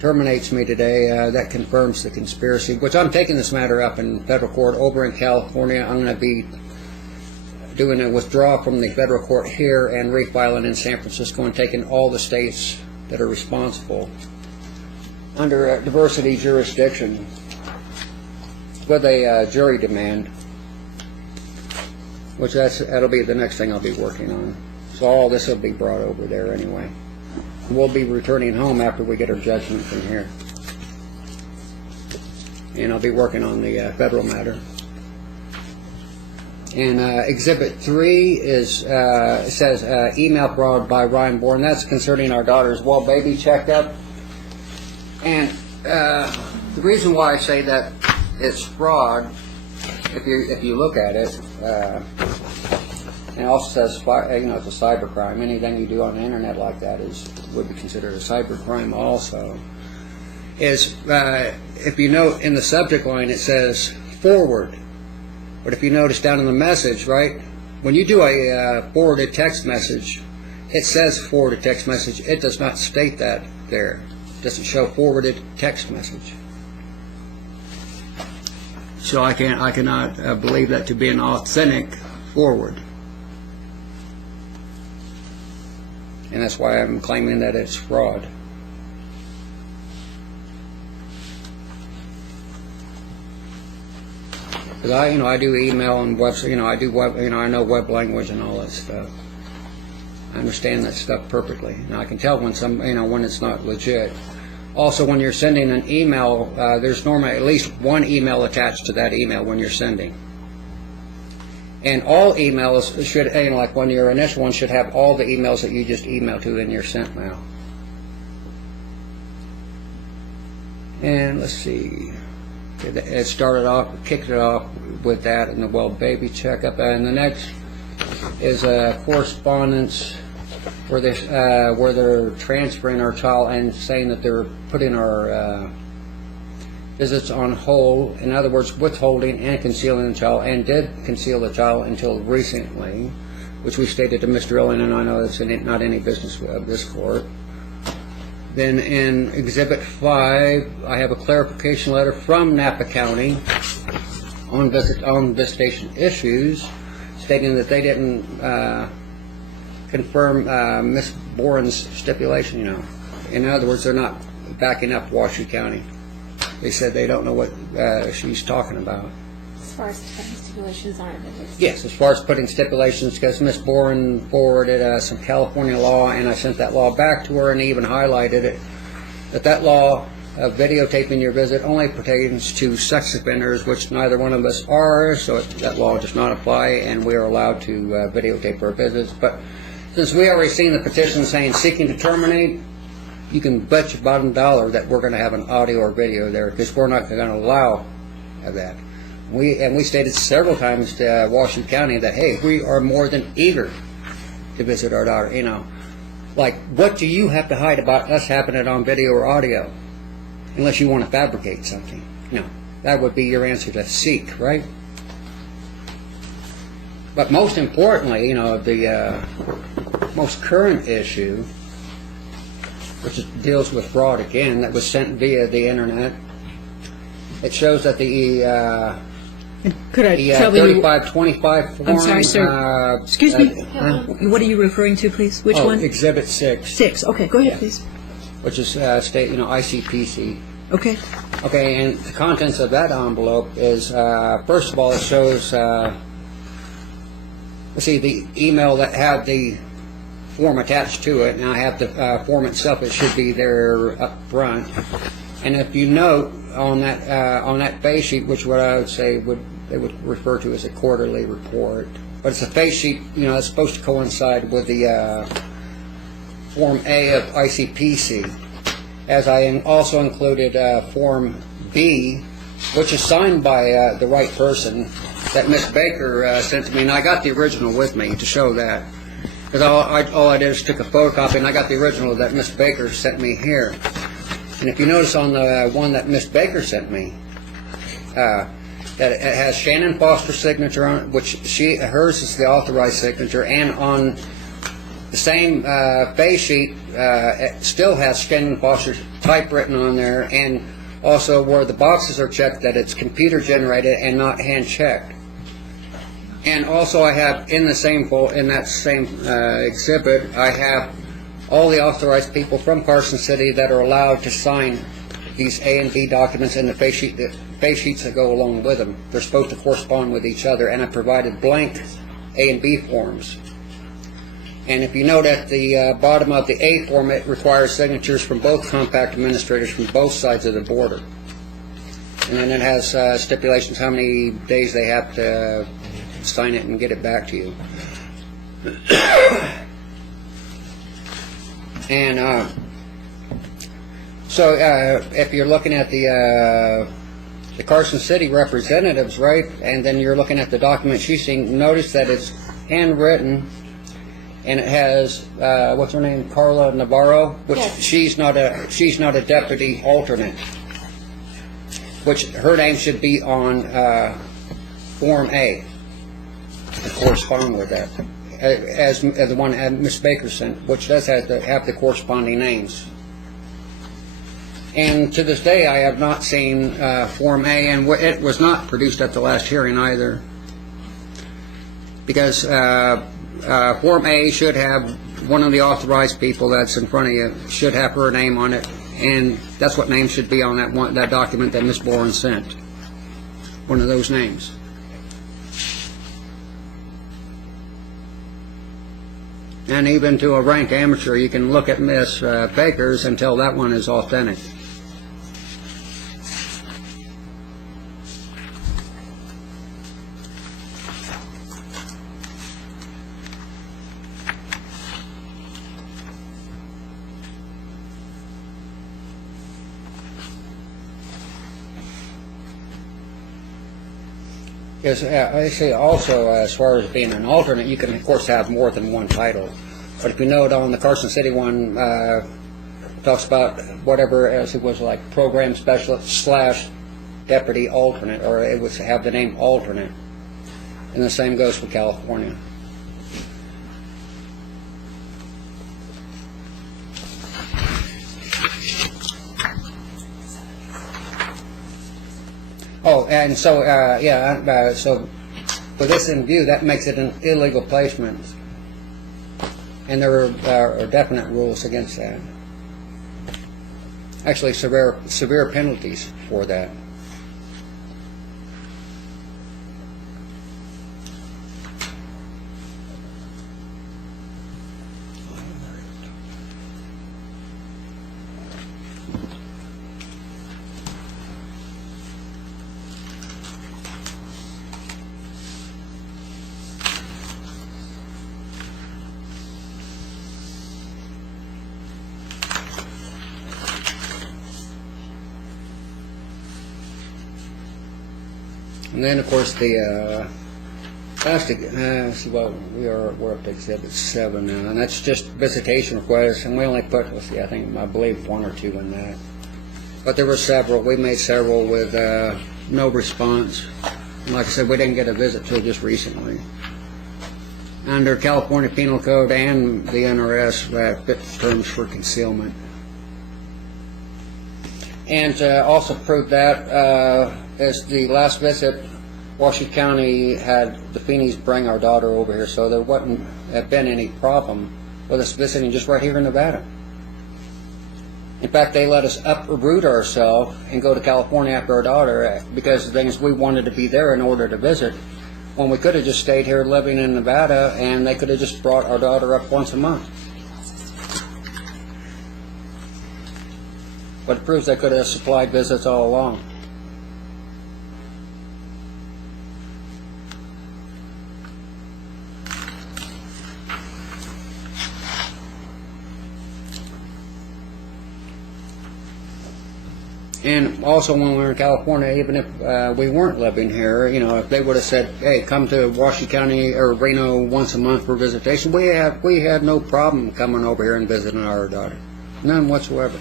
terminates me today, that confirms the conspiracy, which I'm taking this matter up in federal court over in California. I'm going to be doing a withdrawal from the federal court here and refiling in San Francisco and taking all the states that are responsible under a diversity jurisdiction with a jury demand, which that'll be the next thing I'll be working on. So all this will be brought over there anyway. We'll be returning home after we get our judgment from here. And I'll be working on the federal matter. And Exhibit 3 is, it says email fraud by Ryan Bourne. That's concerning our daughter's well baby checkup. And the reason why I say that it's fraud, if you look at it, and it also says, it's a cyber crime. Anything you do on the internet like that would be considered a cyber crime also. Is if you note in the subject line it says forward, but if you notice down in the message, right, when you do a forwarded text message, it says forwarded text message. It does not state that there. It doesn't show forwarded text message. So I cannot believe that to be an authentic forward. And that's why I'm claiming that it's fraud. Because I do email and web, I do web, I know web language and all that stuff. I understand that stuff perfectly, and I can tell when when it's not legit. Also, when you're sending an email, there's normally at least one email attached to that email when you're sending. And all emails should, like when your initial one should have all the emails that you just emailed to in your sent mail. And let's see. It started off, kicked it off with that and the well baby checkup. And the next is a correspondence where they're transferring our child and saying that they're putting our visits on hold. In other words, withholding and concealing the child, and did conceal the child until recently, which we stated to Mr. Ellen, and I know that's not any business of this court. Then in Exhibit 5, I have a clarification letter from Napa County on visitation issues, stating that they didn't confirm Ms. Boren's stipulation. In other words, they're not backing up Washoe County. They said they don't know what she's talking about. As far as putting stipulations on it. Yes, as far as putting stipulations, because Ms. Boren forwarded some California law, and I sent that law back to her and even highlighted it, that law of videotaping your visit only pertains to sex offenders, which neither one of us are, so that law does not apply, and we are allowed to videotape our visits. But since we already seen the petition saying seeking to terminate, you can bet your bottom dollar that we're going to have an audio or video there, because we're not going to allow that. We stated several times to Washoe County that, hey, we are more than eager to visit our daughter. Like, what do you have to hide about us having it on video or audio? Unless you want to fabricate something. That would be your answer to seek, right? But most importantly, the most current issue, which deals with fraud again, that was sent via the internet. It shows that the Could I tell you? 3525 form. I'm sorry, sir. Excuse me. What are you referring to, please? Which one? Exhibit 6. 6. Okay, go ahead, please. Which is ICPC. Okay. Okay, and the contents of that envelope is, first of all, it shows, let's see, the email that had the form attached to it. Now I have the form itself. It should be there up front. And if you note on that face sheet, which what I would say they would refer to as a quarterly report, but it's a face sheet, it's supposed to coincide with the Form A of ICPC. As I also included Form B, which is signed by the right person, that Miss Baker sent to me, and I got the original with me to show that. Because all I did is took a photocopy, and I got the original that Miss Baker sent me here. And if you notice on the one that Miss Baker sent me, that it has Shannon Foster's signature on it, which hers is the authorized signature, and on The same face sheet still has Shannon Foster typewritten on there, and also where the boxes are checked that it's computer generated and not hand checked. And also I have in that same exhibit, I have all the authorized people from Carson City that are allowed to sign these A and B documents and the face sheets that go along with them. They're supposed to correspond with each other, and I provided blank A and B forms. And if you note at the bottom of the A form, it requires signatures from both compact administrators from both sides of the border. And then it has stipulations how many days they have to sign it and get it back to you. And so if you're looking at the Carson City representatives, right, and then you're looking at the document she's seeing, notice that it's handwritten, and it has what's her name, Carla Navarro, which yes. she's not a deputy alternate, which her name should be on Form A to correspond with that, as the one Miss Baker sent, which does have the corresponding names. And to this day, I have not seen Form A, and it was not produced at the last hearing either, because Form A should have one of the authorized people that's in front of you, should have her name on it, and that's what name should be on that document that Miss Boren sent. One of those names. And even to a rank amateur, you can look at Miss Baker's and tell that one is authentic. Yes, I say also, as far as being an alternate, you can of course have more than one title. But if you note on the Carson City one, it talks about whatever as it was, like program specialist / deputy alternate, or it would have the name alternate. And the same goes for California. Oh, and so, so with this in view, that makes it an illegal placement. And there are definite rules against that. Actually, severe penalties for that. And then, of course, the plastic. Well, we're up to Exhibit 7 now, and that's just visitation requests, and we only put, let's see, I believe 1 or 2 in that. But there were several. We made several with no response. And like I said, we didn't get a visit till just recently. Under California Penal Code and the NRS, fit terms for concealment. And to also prove that, as the last visit, Washington County had the Feeneys bring our daughter over here, so there wouldn't have been any problem with us visiting just right here in Nevada. In fact, they let us uproot ourselves and go to California after our daughter, because the thing is, we wanted to be there in order to visit, when we could have just stayed here living in Nevada, and they could have just brought our daughter up once a month. But it proves they could have supplied visits all along. And also when we were in California, even if we weren't living here, you know, if they would have said, hey, come to Washington County or Reno once a month for visitation, we had no problem coming over here and visiting our daughter. None whatsoever.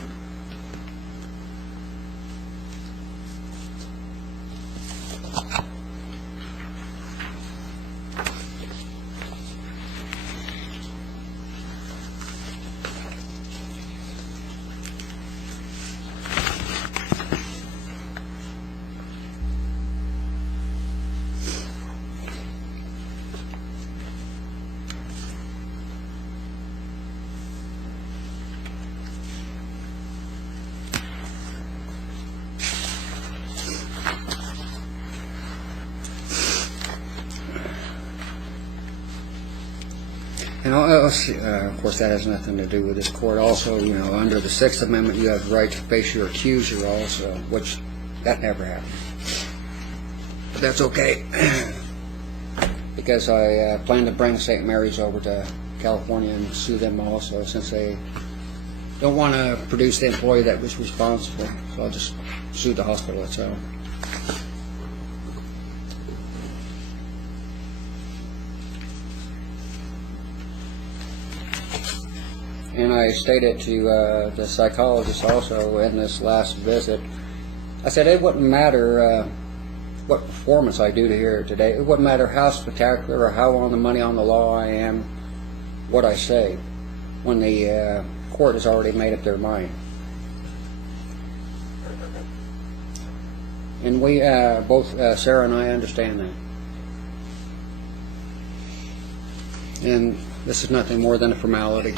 And of course, that has nothing to do with this court. Also, under the Sixth Amendment, you have the right to face your accuser also, which that never happened. But that's okay, because I plan to bring St. Mary's over to California and sue them also, since they don't want to produce the employee that was responsible. So I'll just sue the hospital itself. And I stated to the psychologist also in this last visit, I said it wouldn't matter what performance I do here today. It wouldn't matter how spectacular or how on the money on the law I am, what I say, when the court has already made up their mind. And we, both Sarah and I, understand that. And this is nothing more than a formality.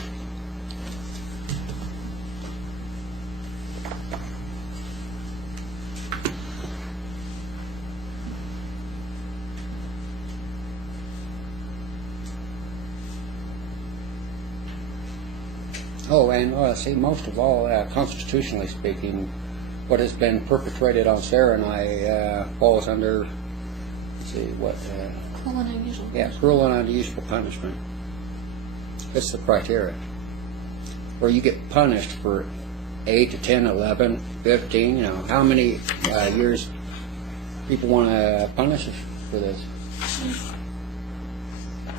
Oh, and see, most of all, constitutionally speaking, what has been perpetrated on Sarah and I falls under, let's see, what? Cruel and unusual. Yeah, cruel and unusual punishment. It's the criteria. Where you get punished for 8 to 10, 11, 15, how many years people want to punish us for this?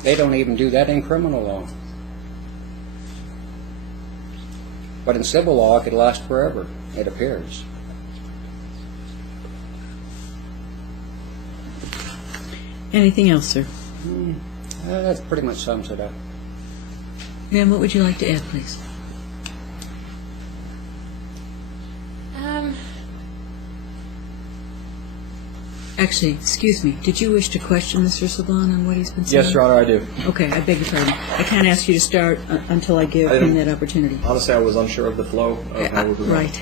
They don't even do that in criminal law. But in civil law, it could last forever, it appears. Anything else, sir? That pretty much sums it up. Ma'am, what would you like to add, please? Actually, excuse me, did you wish to question Mr. Saban on what he's been saying? Yes, Your Honor, I do. Okay, I beg your pardon. I can't ask you to start until I give him that opportunity. Honestly, I was unsure of the flow of how we were going. Right.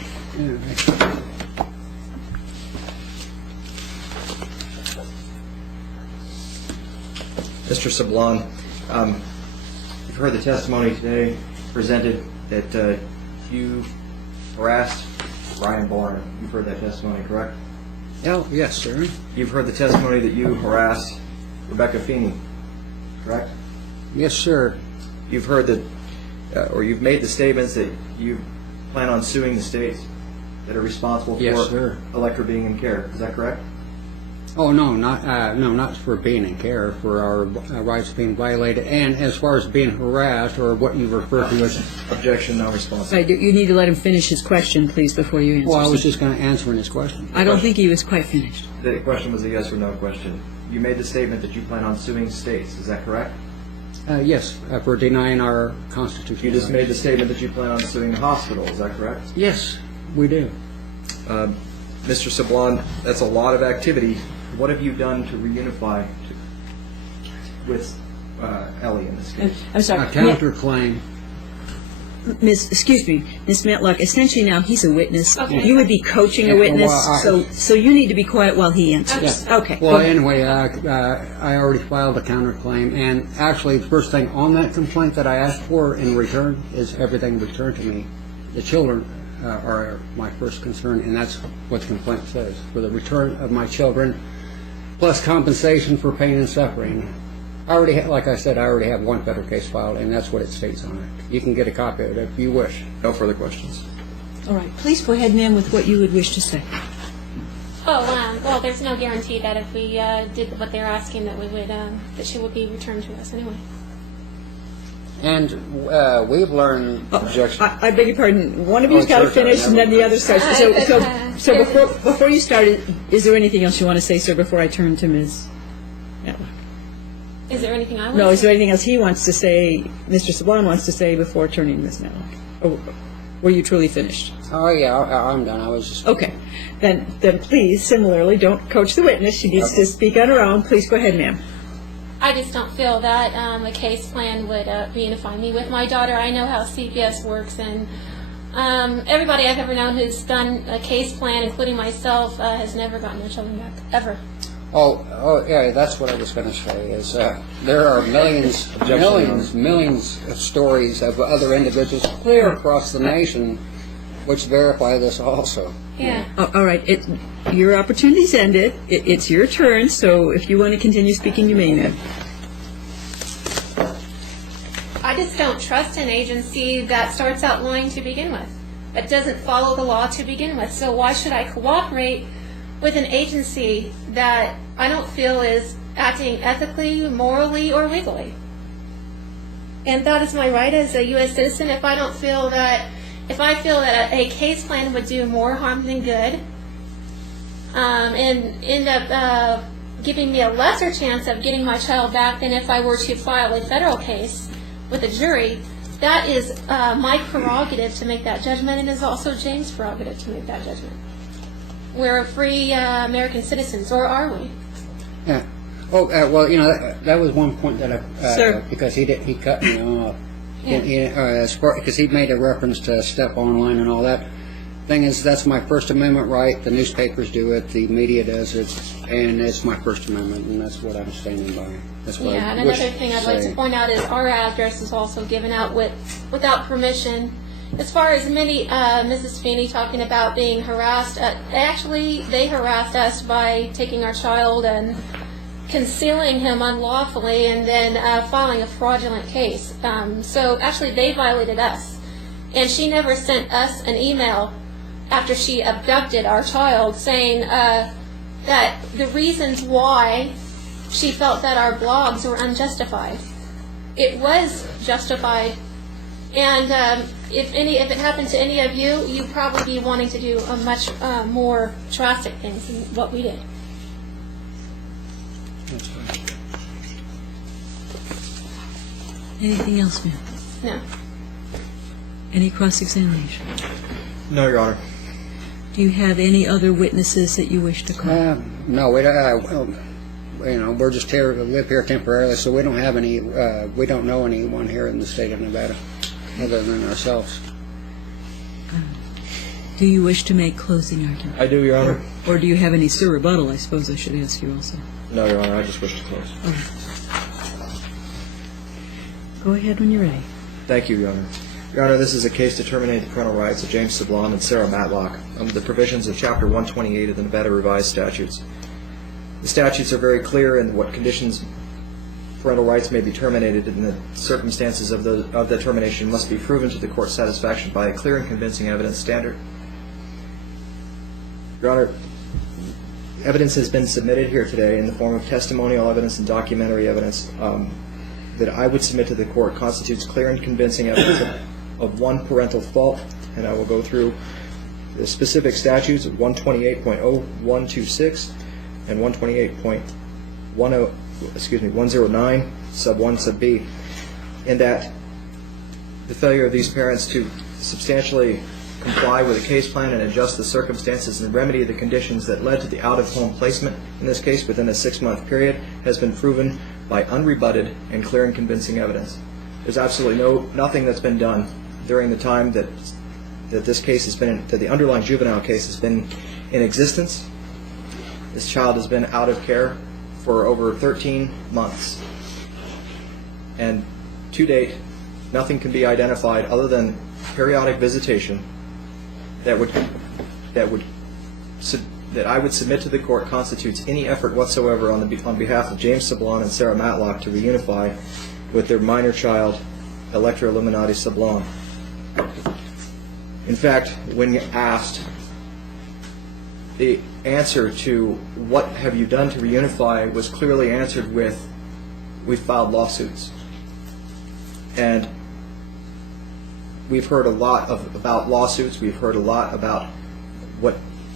Mr. Sablon, you've heard the testimony today presented that you harassed Ryan Bourne. You've heard that testimony, correct? Oh, yes, sir. You've heard the testimony that you harassed Rebecca Feeney, correct? Yes, sir. You've heard that, or you've made the statements that you plan on suing the states that are responsible for Yes, sir. Electra being in care. Is that correct? Oh, no, not for being in care, for our rights being violated, and as far as being harassed, or what you refer to as... Objection, no response. Right, you need to let him finish his question, please, before you answer. Well, I was just going to answer his question. I don't think he was quite finished. The question was a yes or no question. You made the statement that you plan on suing states. Is that correct? Yes, for denying our constitution. You just made the statement that you plan on suing the hospital. Is that correct? Yes, we do. Mr. Sablon, that's a lot of activity. What have you done to reunify with Ellie in this case? I'm sorry. A counterclaim. Excuse me, Miss Matlock, essentially now he's a witness. Okay. You would be coaching a witness, so you need to be quiet while he answers. Yeah. Okay. Well, anyway, I already filed a counterclaim, and actually the first thing on that complaint that I asked for in return is everything returned to me. The children are my first concern, and that's what the complaint says, for the return of my children, plus compensation for pain and suffering. I already, like I said, I already have one federal case filed, and that's what it states on it. You can get a copy of it if you wish. No further questions. All right. Please go ahead, ma'am, with what you would wish to say. Well, there's no guarantee that if we did what they're asking, that we would that she would be returned to us anyway. And we've learned... Objection. I beg your pardon. One of you's got to it's your turn. finish, and then the other starts. So before you started, is there anything else you want to say, sir, before I turn to Ms. Matlock? Is there anything I want No, to is say? there anything else he wants to say, Mr. Saban wants to say before turning to Ms. Matlock? Or were you truly finished? Oh, yeah, I'm done. I was just... Okay. Then please, similarly, don't coach the witness. She needs to speak on her own. Please go ahead, ma'am. I just don't feel that a case plan would reunify me with my daughter. I know how CPS works, and everybody I've ever known who's done a case plan, including myself, has never gotten their children back, ever. Yeah, that's what I was going to say, is there are millions of stories of other individuals clear across the nation which verify this also. Yeah. All right, your opportunity's ended. It's your turn, so if you want to continue speaking, you may now. I just don't trust an agency that starts out lying to begin with, that doesn't follow the law to begin with. So why should I cooperate with an agency that I don't feel is acting ethically, morally, or legally? And that is my right as a U.S. citizen. If I feel that a case plan would do more harm than good, and end up giving me a lesser chance of getting my child back than if I were to file a federal case with a jury, that is my prerogative to make that judgment, and is also James' prerogative to make that judgment. We're free American citizens, or are we? Yeah. Well, that was one point that Sir. because he cut me off. Because he made a reference to Step Online and all that. Thing is, that's my First Amendment right. The newspapers do it, the media does it, and it's my First Amendment, and that's what I'm standing by. That's what Yeah, I and wish another thing I'd like to point out is our address is also given out without permission. As far as Mrs. Feeney talking about being harassed, they harassed us by taking our child and concealing him unlawfully and then filing a fraudulent case. So actually they violated us. And she never sent us an email after she abducted our child saying that the reasons why she felt that our blogs were unjustified. It was justified. And if it happened to any of you, you'd probably be wanting to do a much more drastic things than what we did. That's fine. Anything else, ma'am? No. Any cross-examination? No, Your Honor. Do you have any other witnesses that you wish to call? No, we're just here to live here temporarily, so we don't have any. We don't know anyone here in the state of Nevada other than ourselves. Do you wish to make closing argument? I do, Your Honor. Or do you have any sir rebuttal, I suppose I should ask you also? No, Your Honor, I just wish to close. Go ahead when you're ready. Thank you, Your Honor. Your Honor, this is a case to terminate the parental rights of James Sablon and Sarah Matlock under the provisions of Chapter 128 of the Nevada Revised Statutes. The statutes are very clear in what conditions parental rights may be terminated, and the circumstances of the termination must be proven to the court's satisfaction by a clear and convincing evidence standard. Your Honor, evidence has been submitted here today in the form of testimonial evidence and documentary evidence that I would submit to the court constitutes clear and convincing evidence of one parental fault, and I will go through the specific statutes of 128.0126 and 128.109 sub 1 sub b, in that the failure of these parents to substantially comply with a case plan and adjust the circumstances and remedy the conditions that led to the out-of-home placement, in this case within a 6-month period, has been proven by unrebutted and clear and convincing evidence. There's absolutely nothing that's been done during the time that this case has been, that the underlying juvenile case has been in existence. This child has been out of care for over 13 months. And to date, nothing can be identified other than periodic visitation that I would submit to the court constitutes any effort whatsoever on behalf of James Sablon and Sarah Matlock to reunify with their minor child, Electra Illuminati Sablon. In fact, when asked, the answer to what have you done to reunify was clearly answered with, we filed lawsuits. And we've heard a lot about lawsuits. We've heard a lot about what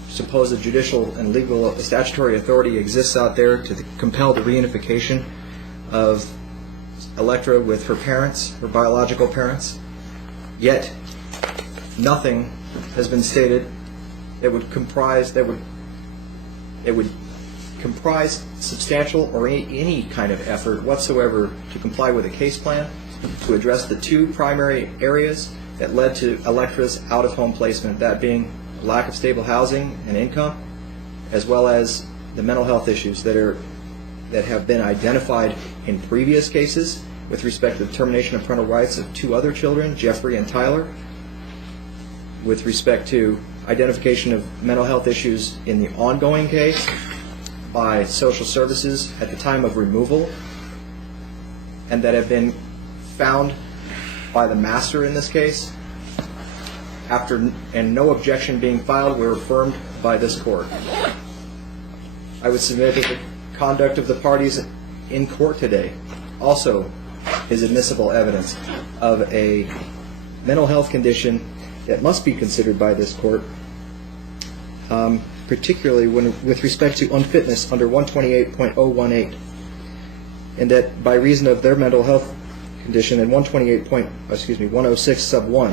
supposed judicial and legal statutory authority exists out there to compel the reunification of Electra with her parents, her biological parents. Yet, nothing has been stated that would comprise substantial or any kind of effort whatsoever to comply with a case plan to address the two primary areas that led to Electra's out-of-home placement, that being lack of stable housing and income, as well as the mental health issues that have been identified in previous cases with respect to the termination of parental rights of 2 other children, Jeffrey and Tyler, with respect to identification of mental health issues in the ongoing case by social services at the time of removal, and that have been found by the master in this case, and no objection being filed, were affirmed by this court. I would submit that the conduct of the parties in court today also is admissible evidence of a mental health condition that must be considered by this court, particularly with respect to unfitness under 128.018, and that by reason of their mental health condition in 106 sub 1,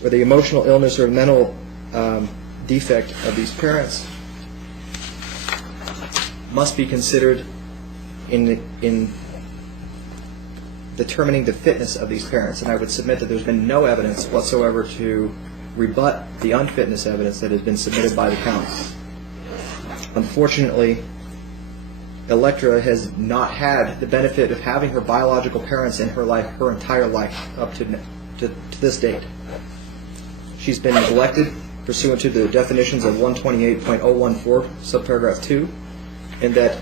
where the emotional illness or mental defect of these parents must be considered in determining the fitness of these parents. And I would submit that there's been no evidence whatsoever to rebut the unfitness evidence that has been submitted by the county. Unfortunately, Electra has not had the benefit of having her biological parents in her life, her entire life, up to this date. She's been neglected pursuant to the definitions of 128.014, subparagraph 2, and that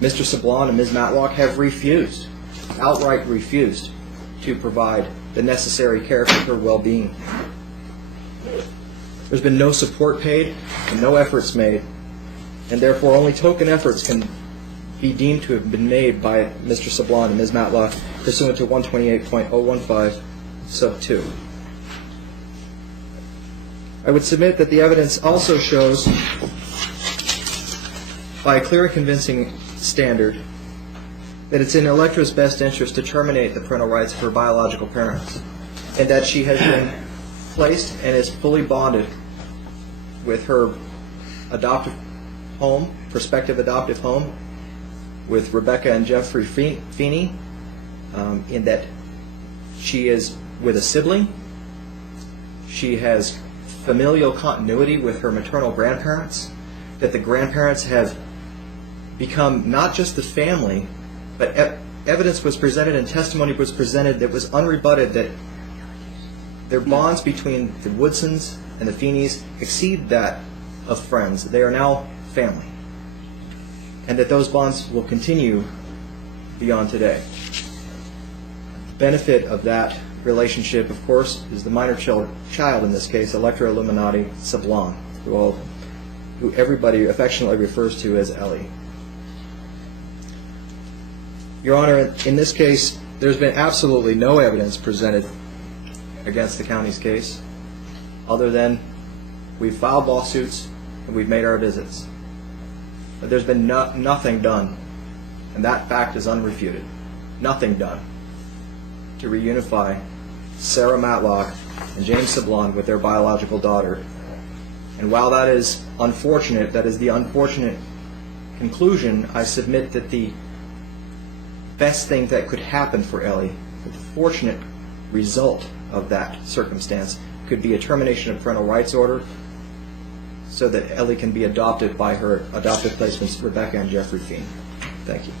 Mr. Sablon and Ms. Matlock have refused, outright refused, to provide the necessary care for her well-being. There's been no support paid and no efforts made, and therefore only token efforts can be deemed to have been made by Mr. Sablon and Ms. Matlock pursuant to 128.015 sub 2. I would submit that the evidence also shows, by a clear and convincing standard, that it's in Electra's best interest to terminate the parental rights of her biological parents, and that she has been placed and is fully bonded with her adoptive home, prospective adoptive home, with Rebecca and Jeffrey Feeney, in that she is with a sibling. She has familial continuity with her maternal grandparents, that the grandparents have become not just the family, but evidence was presented and testimony was presented that was unrebutted that their bonds between the Woodsons and the Feeneys exceed that of friends. They are now family, and that those bonds will continue beyond today. The benefit of that relationship, of course, is the minor child in this case, Electra Illuminati Sablon, who everybody affectionately refers to as Ellie. Your Honor, in this case, there's been absolutely no evidence presented against the county's case, other than we've filed lawsuits and we've made our visits. But there's been nothing done, and that fact is unrefuted. Nothing done to reunify Sarah Matlock and James Sablon with their biological daughter. And while that is unfortunate, that is the unfortunate conclusion, I submit that the best thing that could happen for Ellie, the fortunate result of that circumstance, could be a termination of parental rights order so that Ellie can be adopted by her adoptive placements, Rebecca and Jeffrey Feeney. Thank you.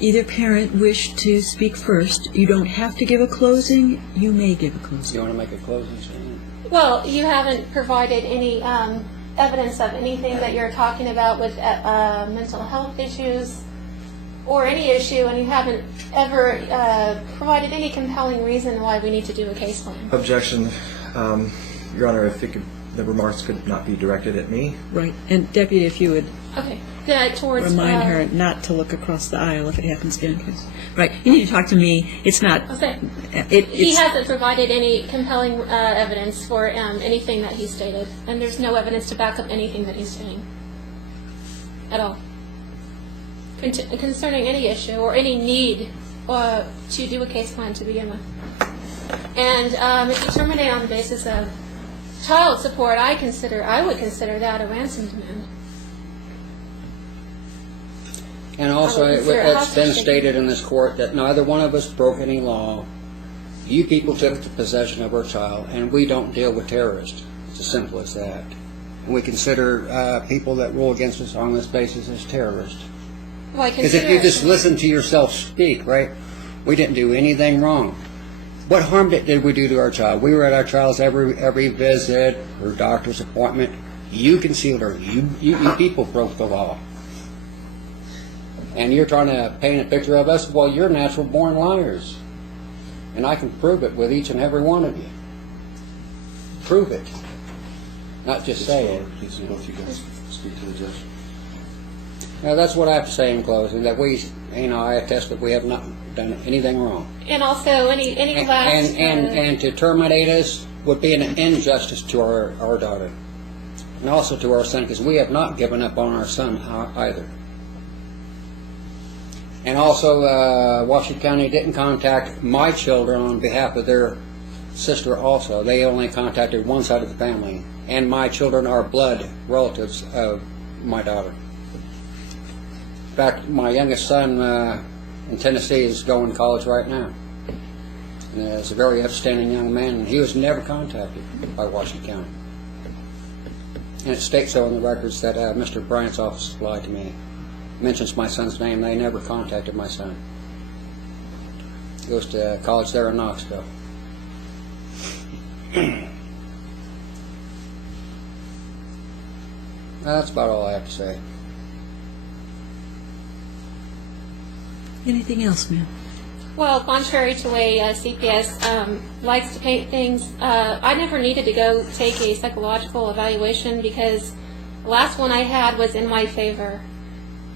Either parent wish to speak first. You don't have to give a closing. You may give a closing. You want to make a closing statement? Well, you haven't provided any evidence of anything that you're talking about with mental health issues or any issue, and you haven't ever provided any compelling reason why we need to do a case plan. Objection. Your Honor, the remarks could not be directed at me. Right. And Deputy, if you would Remind her not to look across the aisle if it happens again. Right. You need to talk to me. It's not... Okay. He hasn't provided any compelling evidence for anything that he stated, and there's no evidence to back up anything that he's saying at all concerning any issue or any need to do a case plan to begin with. And if you terminate on the basis of child support, I would consider that a ransom demand. And also, it's been stated in this court that neither one of us broke any law. You people took possession of our child, and we don't deal with terrorists. It's as simple as that. And we consider people that rule against us on this basis as terrorists. Well, I Because if consider you just listen to yourself speak, right, we didn't do anything wrong. What harm did we do to our child? We were at our child's every visit, her doctor's appointment. You concealed her. You people broke the law. And you're trying to paint a picture of us? Well, you're natural-born liars. And I can prove it with each and every one of you. Prove it. Not just say it. Please, both you guys speak to the judge. Now, that's what I have to say in closing, that we, I attest that we have not done anything wrong. And also, any last... And to terminate us would be an injustice to our daughter. And also to our son, because we have not given up on our son either. And also, Washington County didn't contact my children on behalf of their sister also. They only contacted one side of the family. And my children are blood relatives of my daughter. In fact, my youngest son in Tennessee is going to college right now. And is a very upstanding young man, and he was never contacted by Washington County. And it states so in the records that Mr. Bryant's office supplied to me. Mentions my son's name. They never contacted my son. He goes to college there in Knoxville. That's about all I have to say. Anything else, ma'am? Well, contrary to the way CPS likes to paint things, I never needed to go take a psychological evaluation because the last one I had was in my favor.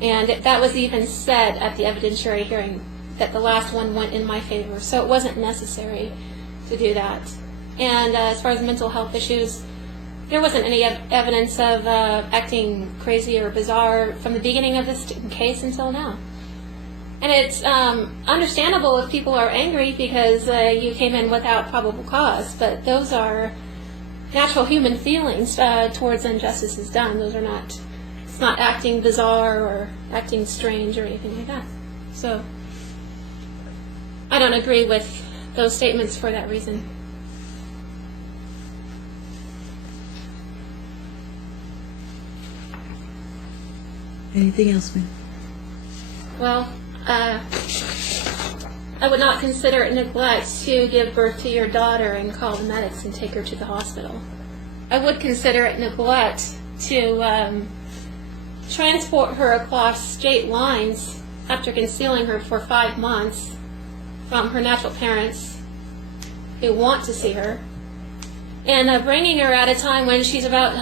And that was even said at the evidentiary hearing, that the last one went in my favor. So it wasn't necessary to do that. And as far as mental health issues, there wasn't any evidence of acting crazy or bizarre from the beginning of this case until now. And it's understandable if people are angry because you came in without probable cause, but those are natural human feelings towards injustices done. Those are not, it's not acting bizarre or acting strange or anything like that. So I don't agree with those statements for that reason. Anything else, ma'am? Well, I would not consider it neglect to give birth to your daughter and call the medics and take her to the hospital. I would consider it neglect to transport her across state lines after concealing her for 5 months from her natural parents who want to see her, and bringing her at a time when she's about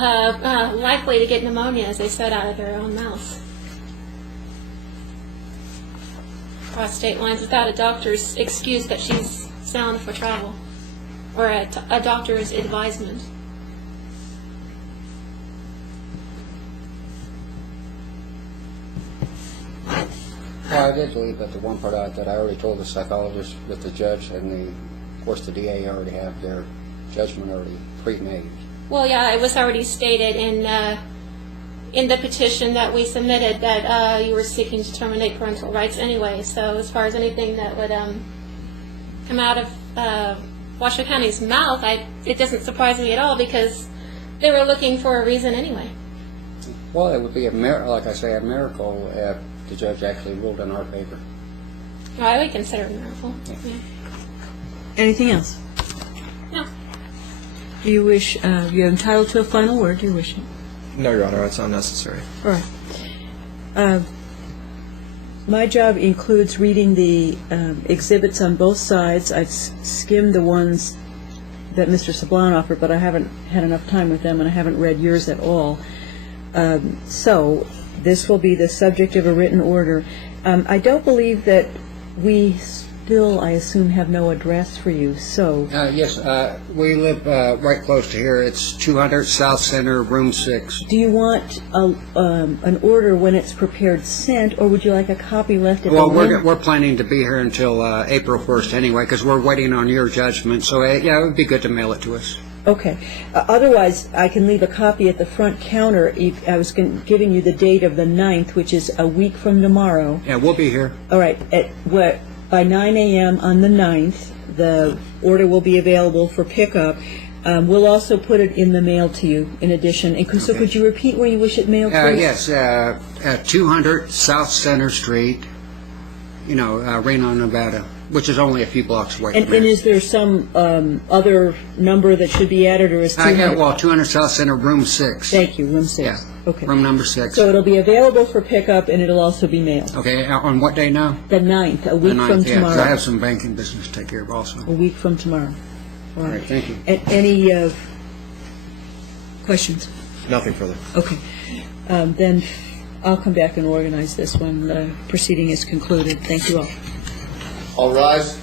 likely to get pneumonia, as they said out of their own mouths. Across state lines without a doctor's excuse that she's sound for travel, or a doctor's advisement. Well, I did believe that the one part out that I already told the psychologist with the judge, and of course the DA already have their judgment already pre-made. Well, yeah, it was already stated in the petition that we submitted that you were seeking to terminate parental rights anyway. So as far as anything that would come out of Washington County's mouth, it doesn't surprise me at all because they were looking for a reason anyway. Well, it would be like I say, a miracle if the judge actually ruled in our favor. Well, I would consider it a miracle. Yeah. Anything else? No. Do you wish, you're entitled to a final word, do you wish? No, Your Honor, it's unnecessary. All right. My job includes reading the exhibits on both sides. I've skimmed the ones that Mr. Sablon offered, but I haven't had enough time with them, and I haven't read yours at all. So this will be the subject of a written order. I don't believe that we still, I assume, have no address for you, so... Yes, we live right close to here. It's 200 South Center, Room 6. Do you want an order when it's prepared sent, or would you like a copy left at Well, the window? we're planning to be here until April 1st anyway, because we're waiting on your judgment. So, yeah, it would be good to mail it to us. Okay. Otherwise, I can leave a copy at the front counter. I was giving you the date of the 9th, which is a week from tomorrow. Yeah, we'll be here. All right. By 9 a.m. on the 9th, the order will be available for pickup. We'll also put it in the mail to you in addition. And so Okay. could you repeat where you wish it mailed to? Yes, at 200 South Center Street, Reno, Nevada, which is only a few blocks away And from here. is there some other number that should be added, or is 200? 200 South Center, room 6. Thank you, room 6. Yeah, Okay. room number 6. So it'll be available for pickup, and it'll also be mailed. Okay, on what day now? The 9th, a The week 9th, from yeah, 'cause tomorrow. I have some banking business to take care of also. A week from tomorrow. All All right, thank you. Any questions? Nothing further. Okay. Then I'll come back and organize this when the proceeding is concluded. Thank you all. All rise.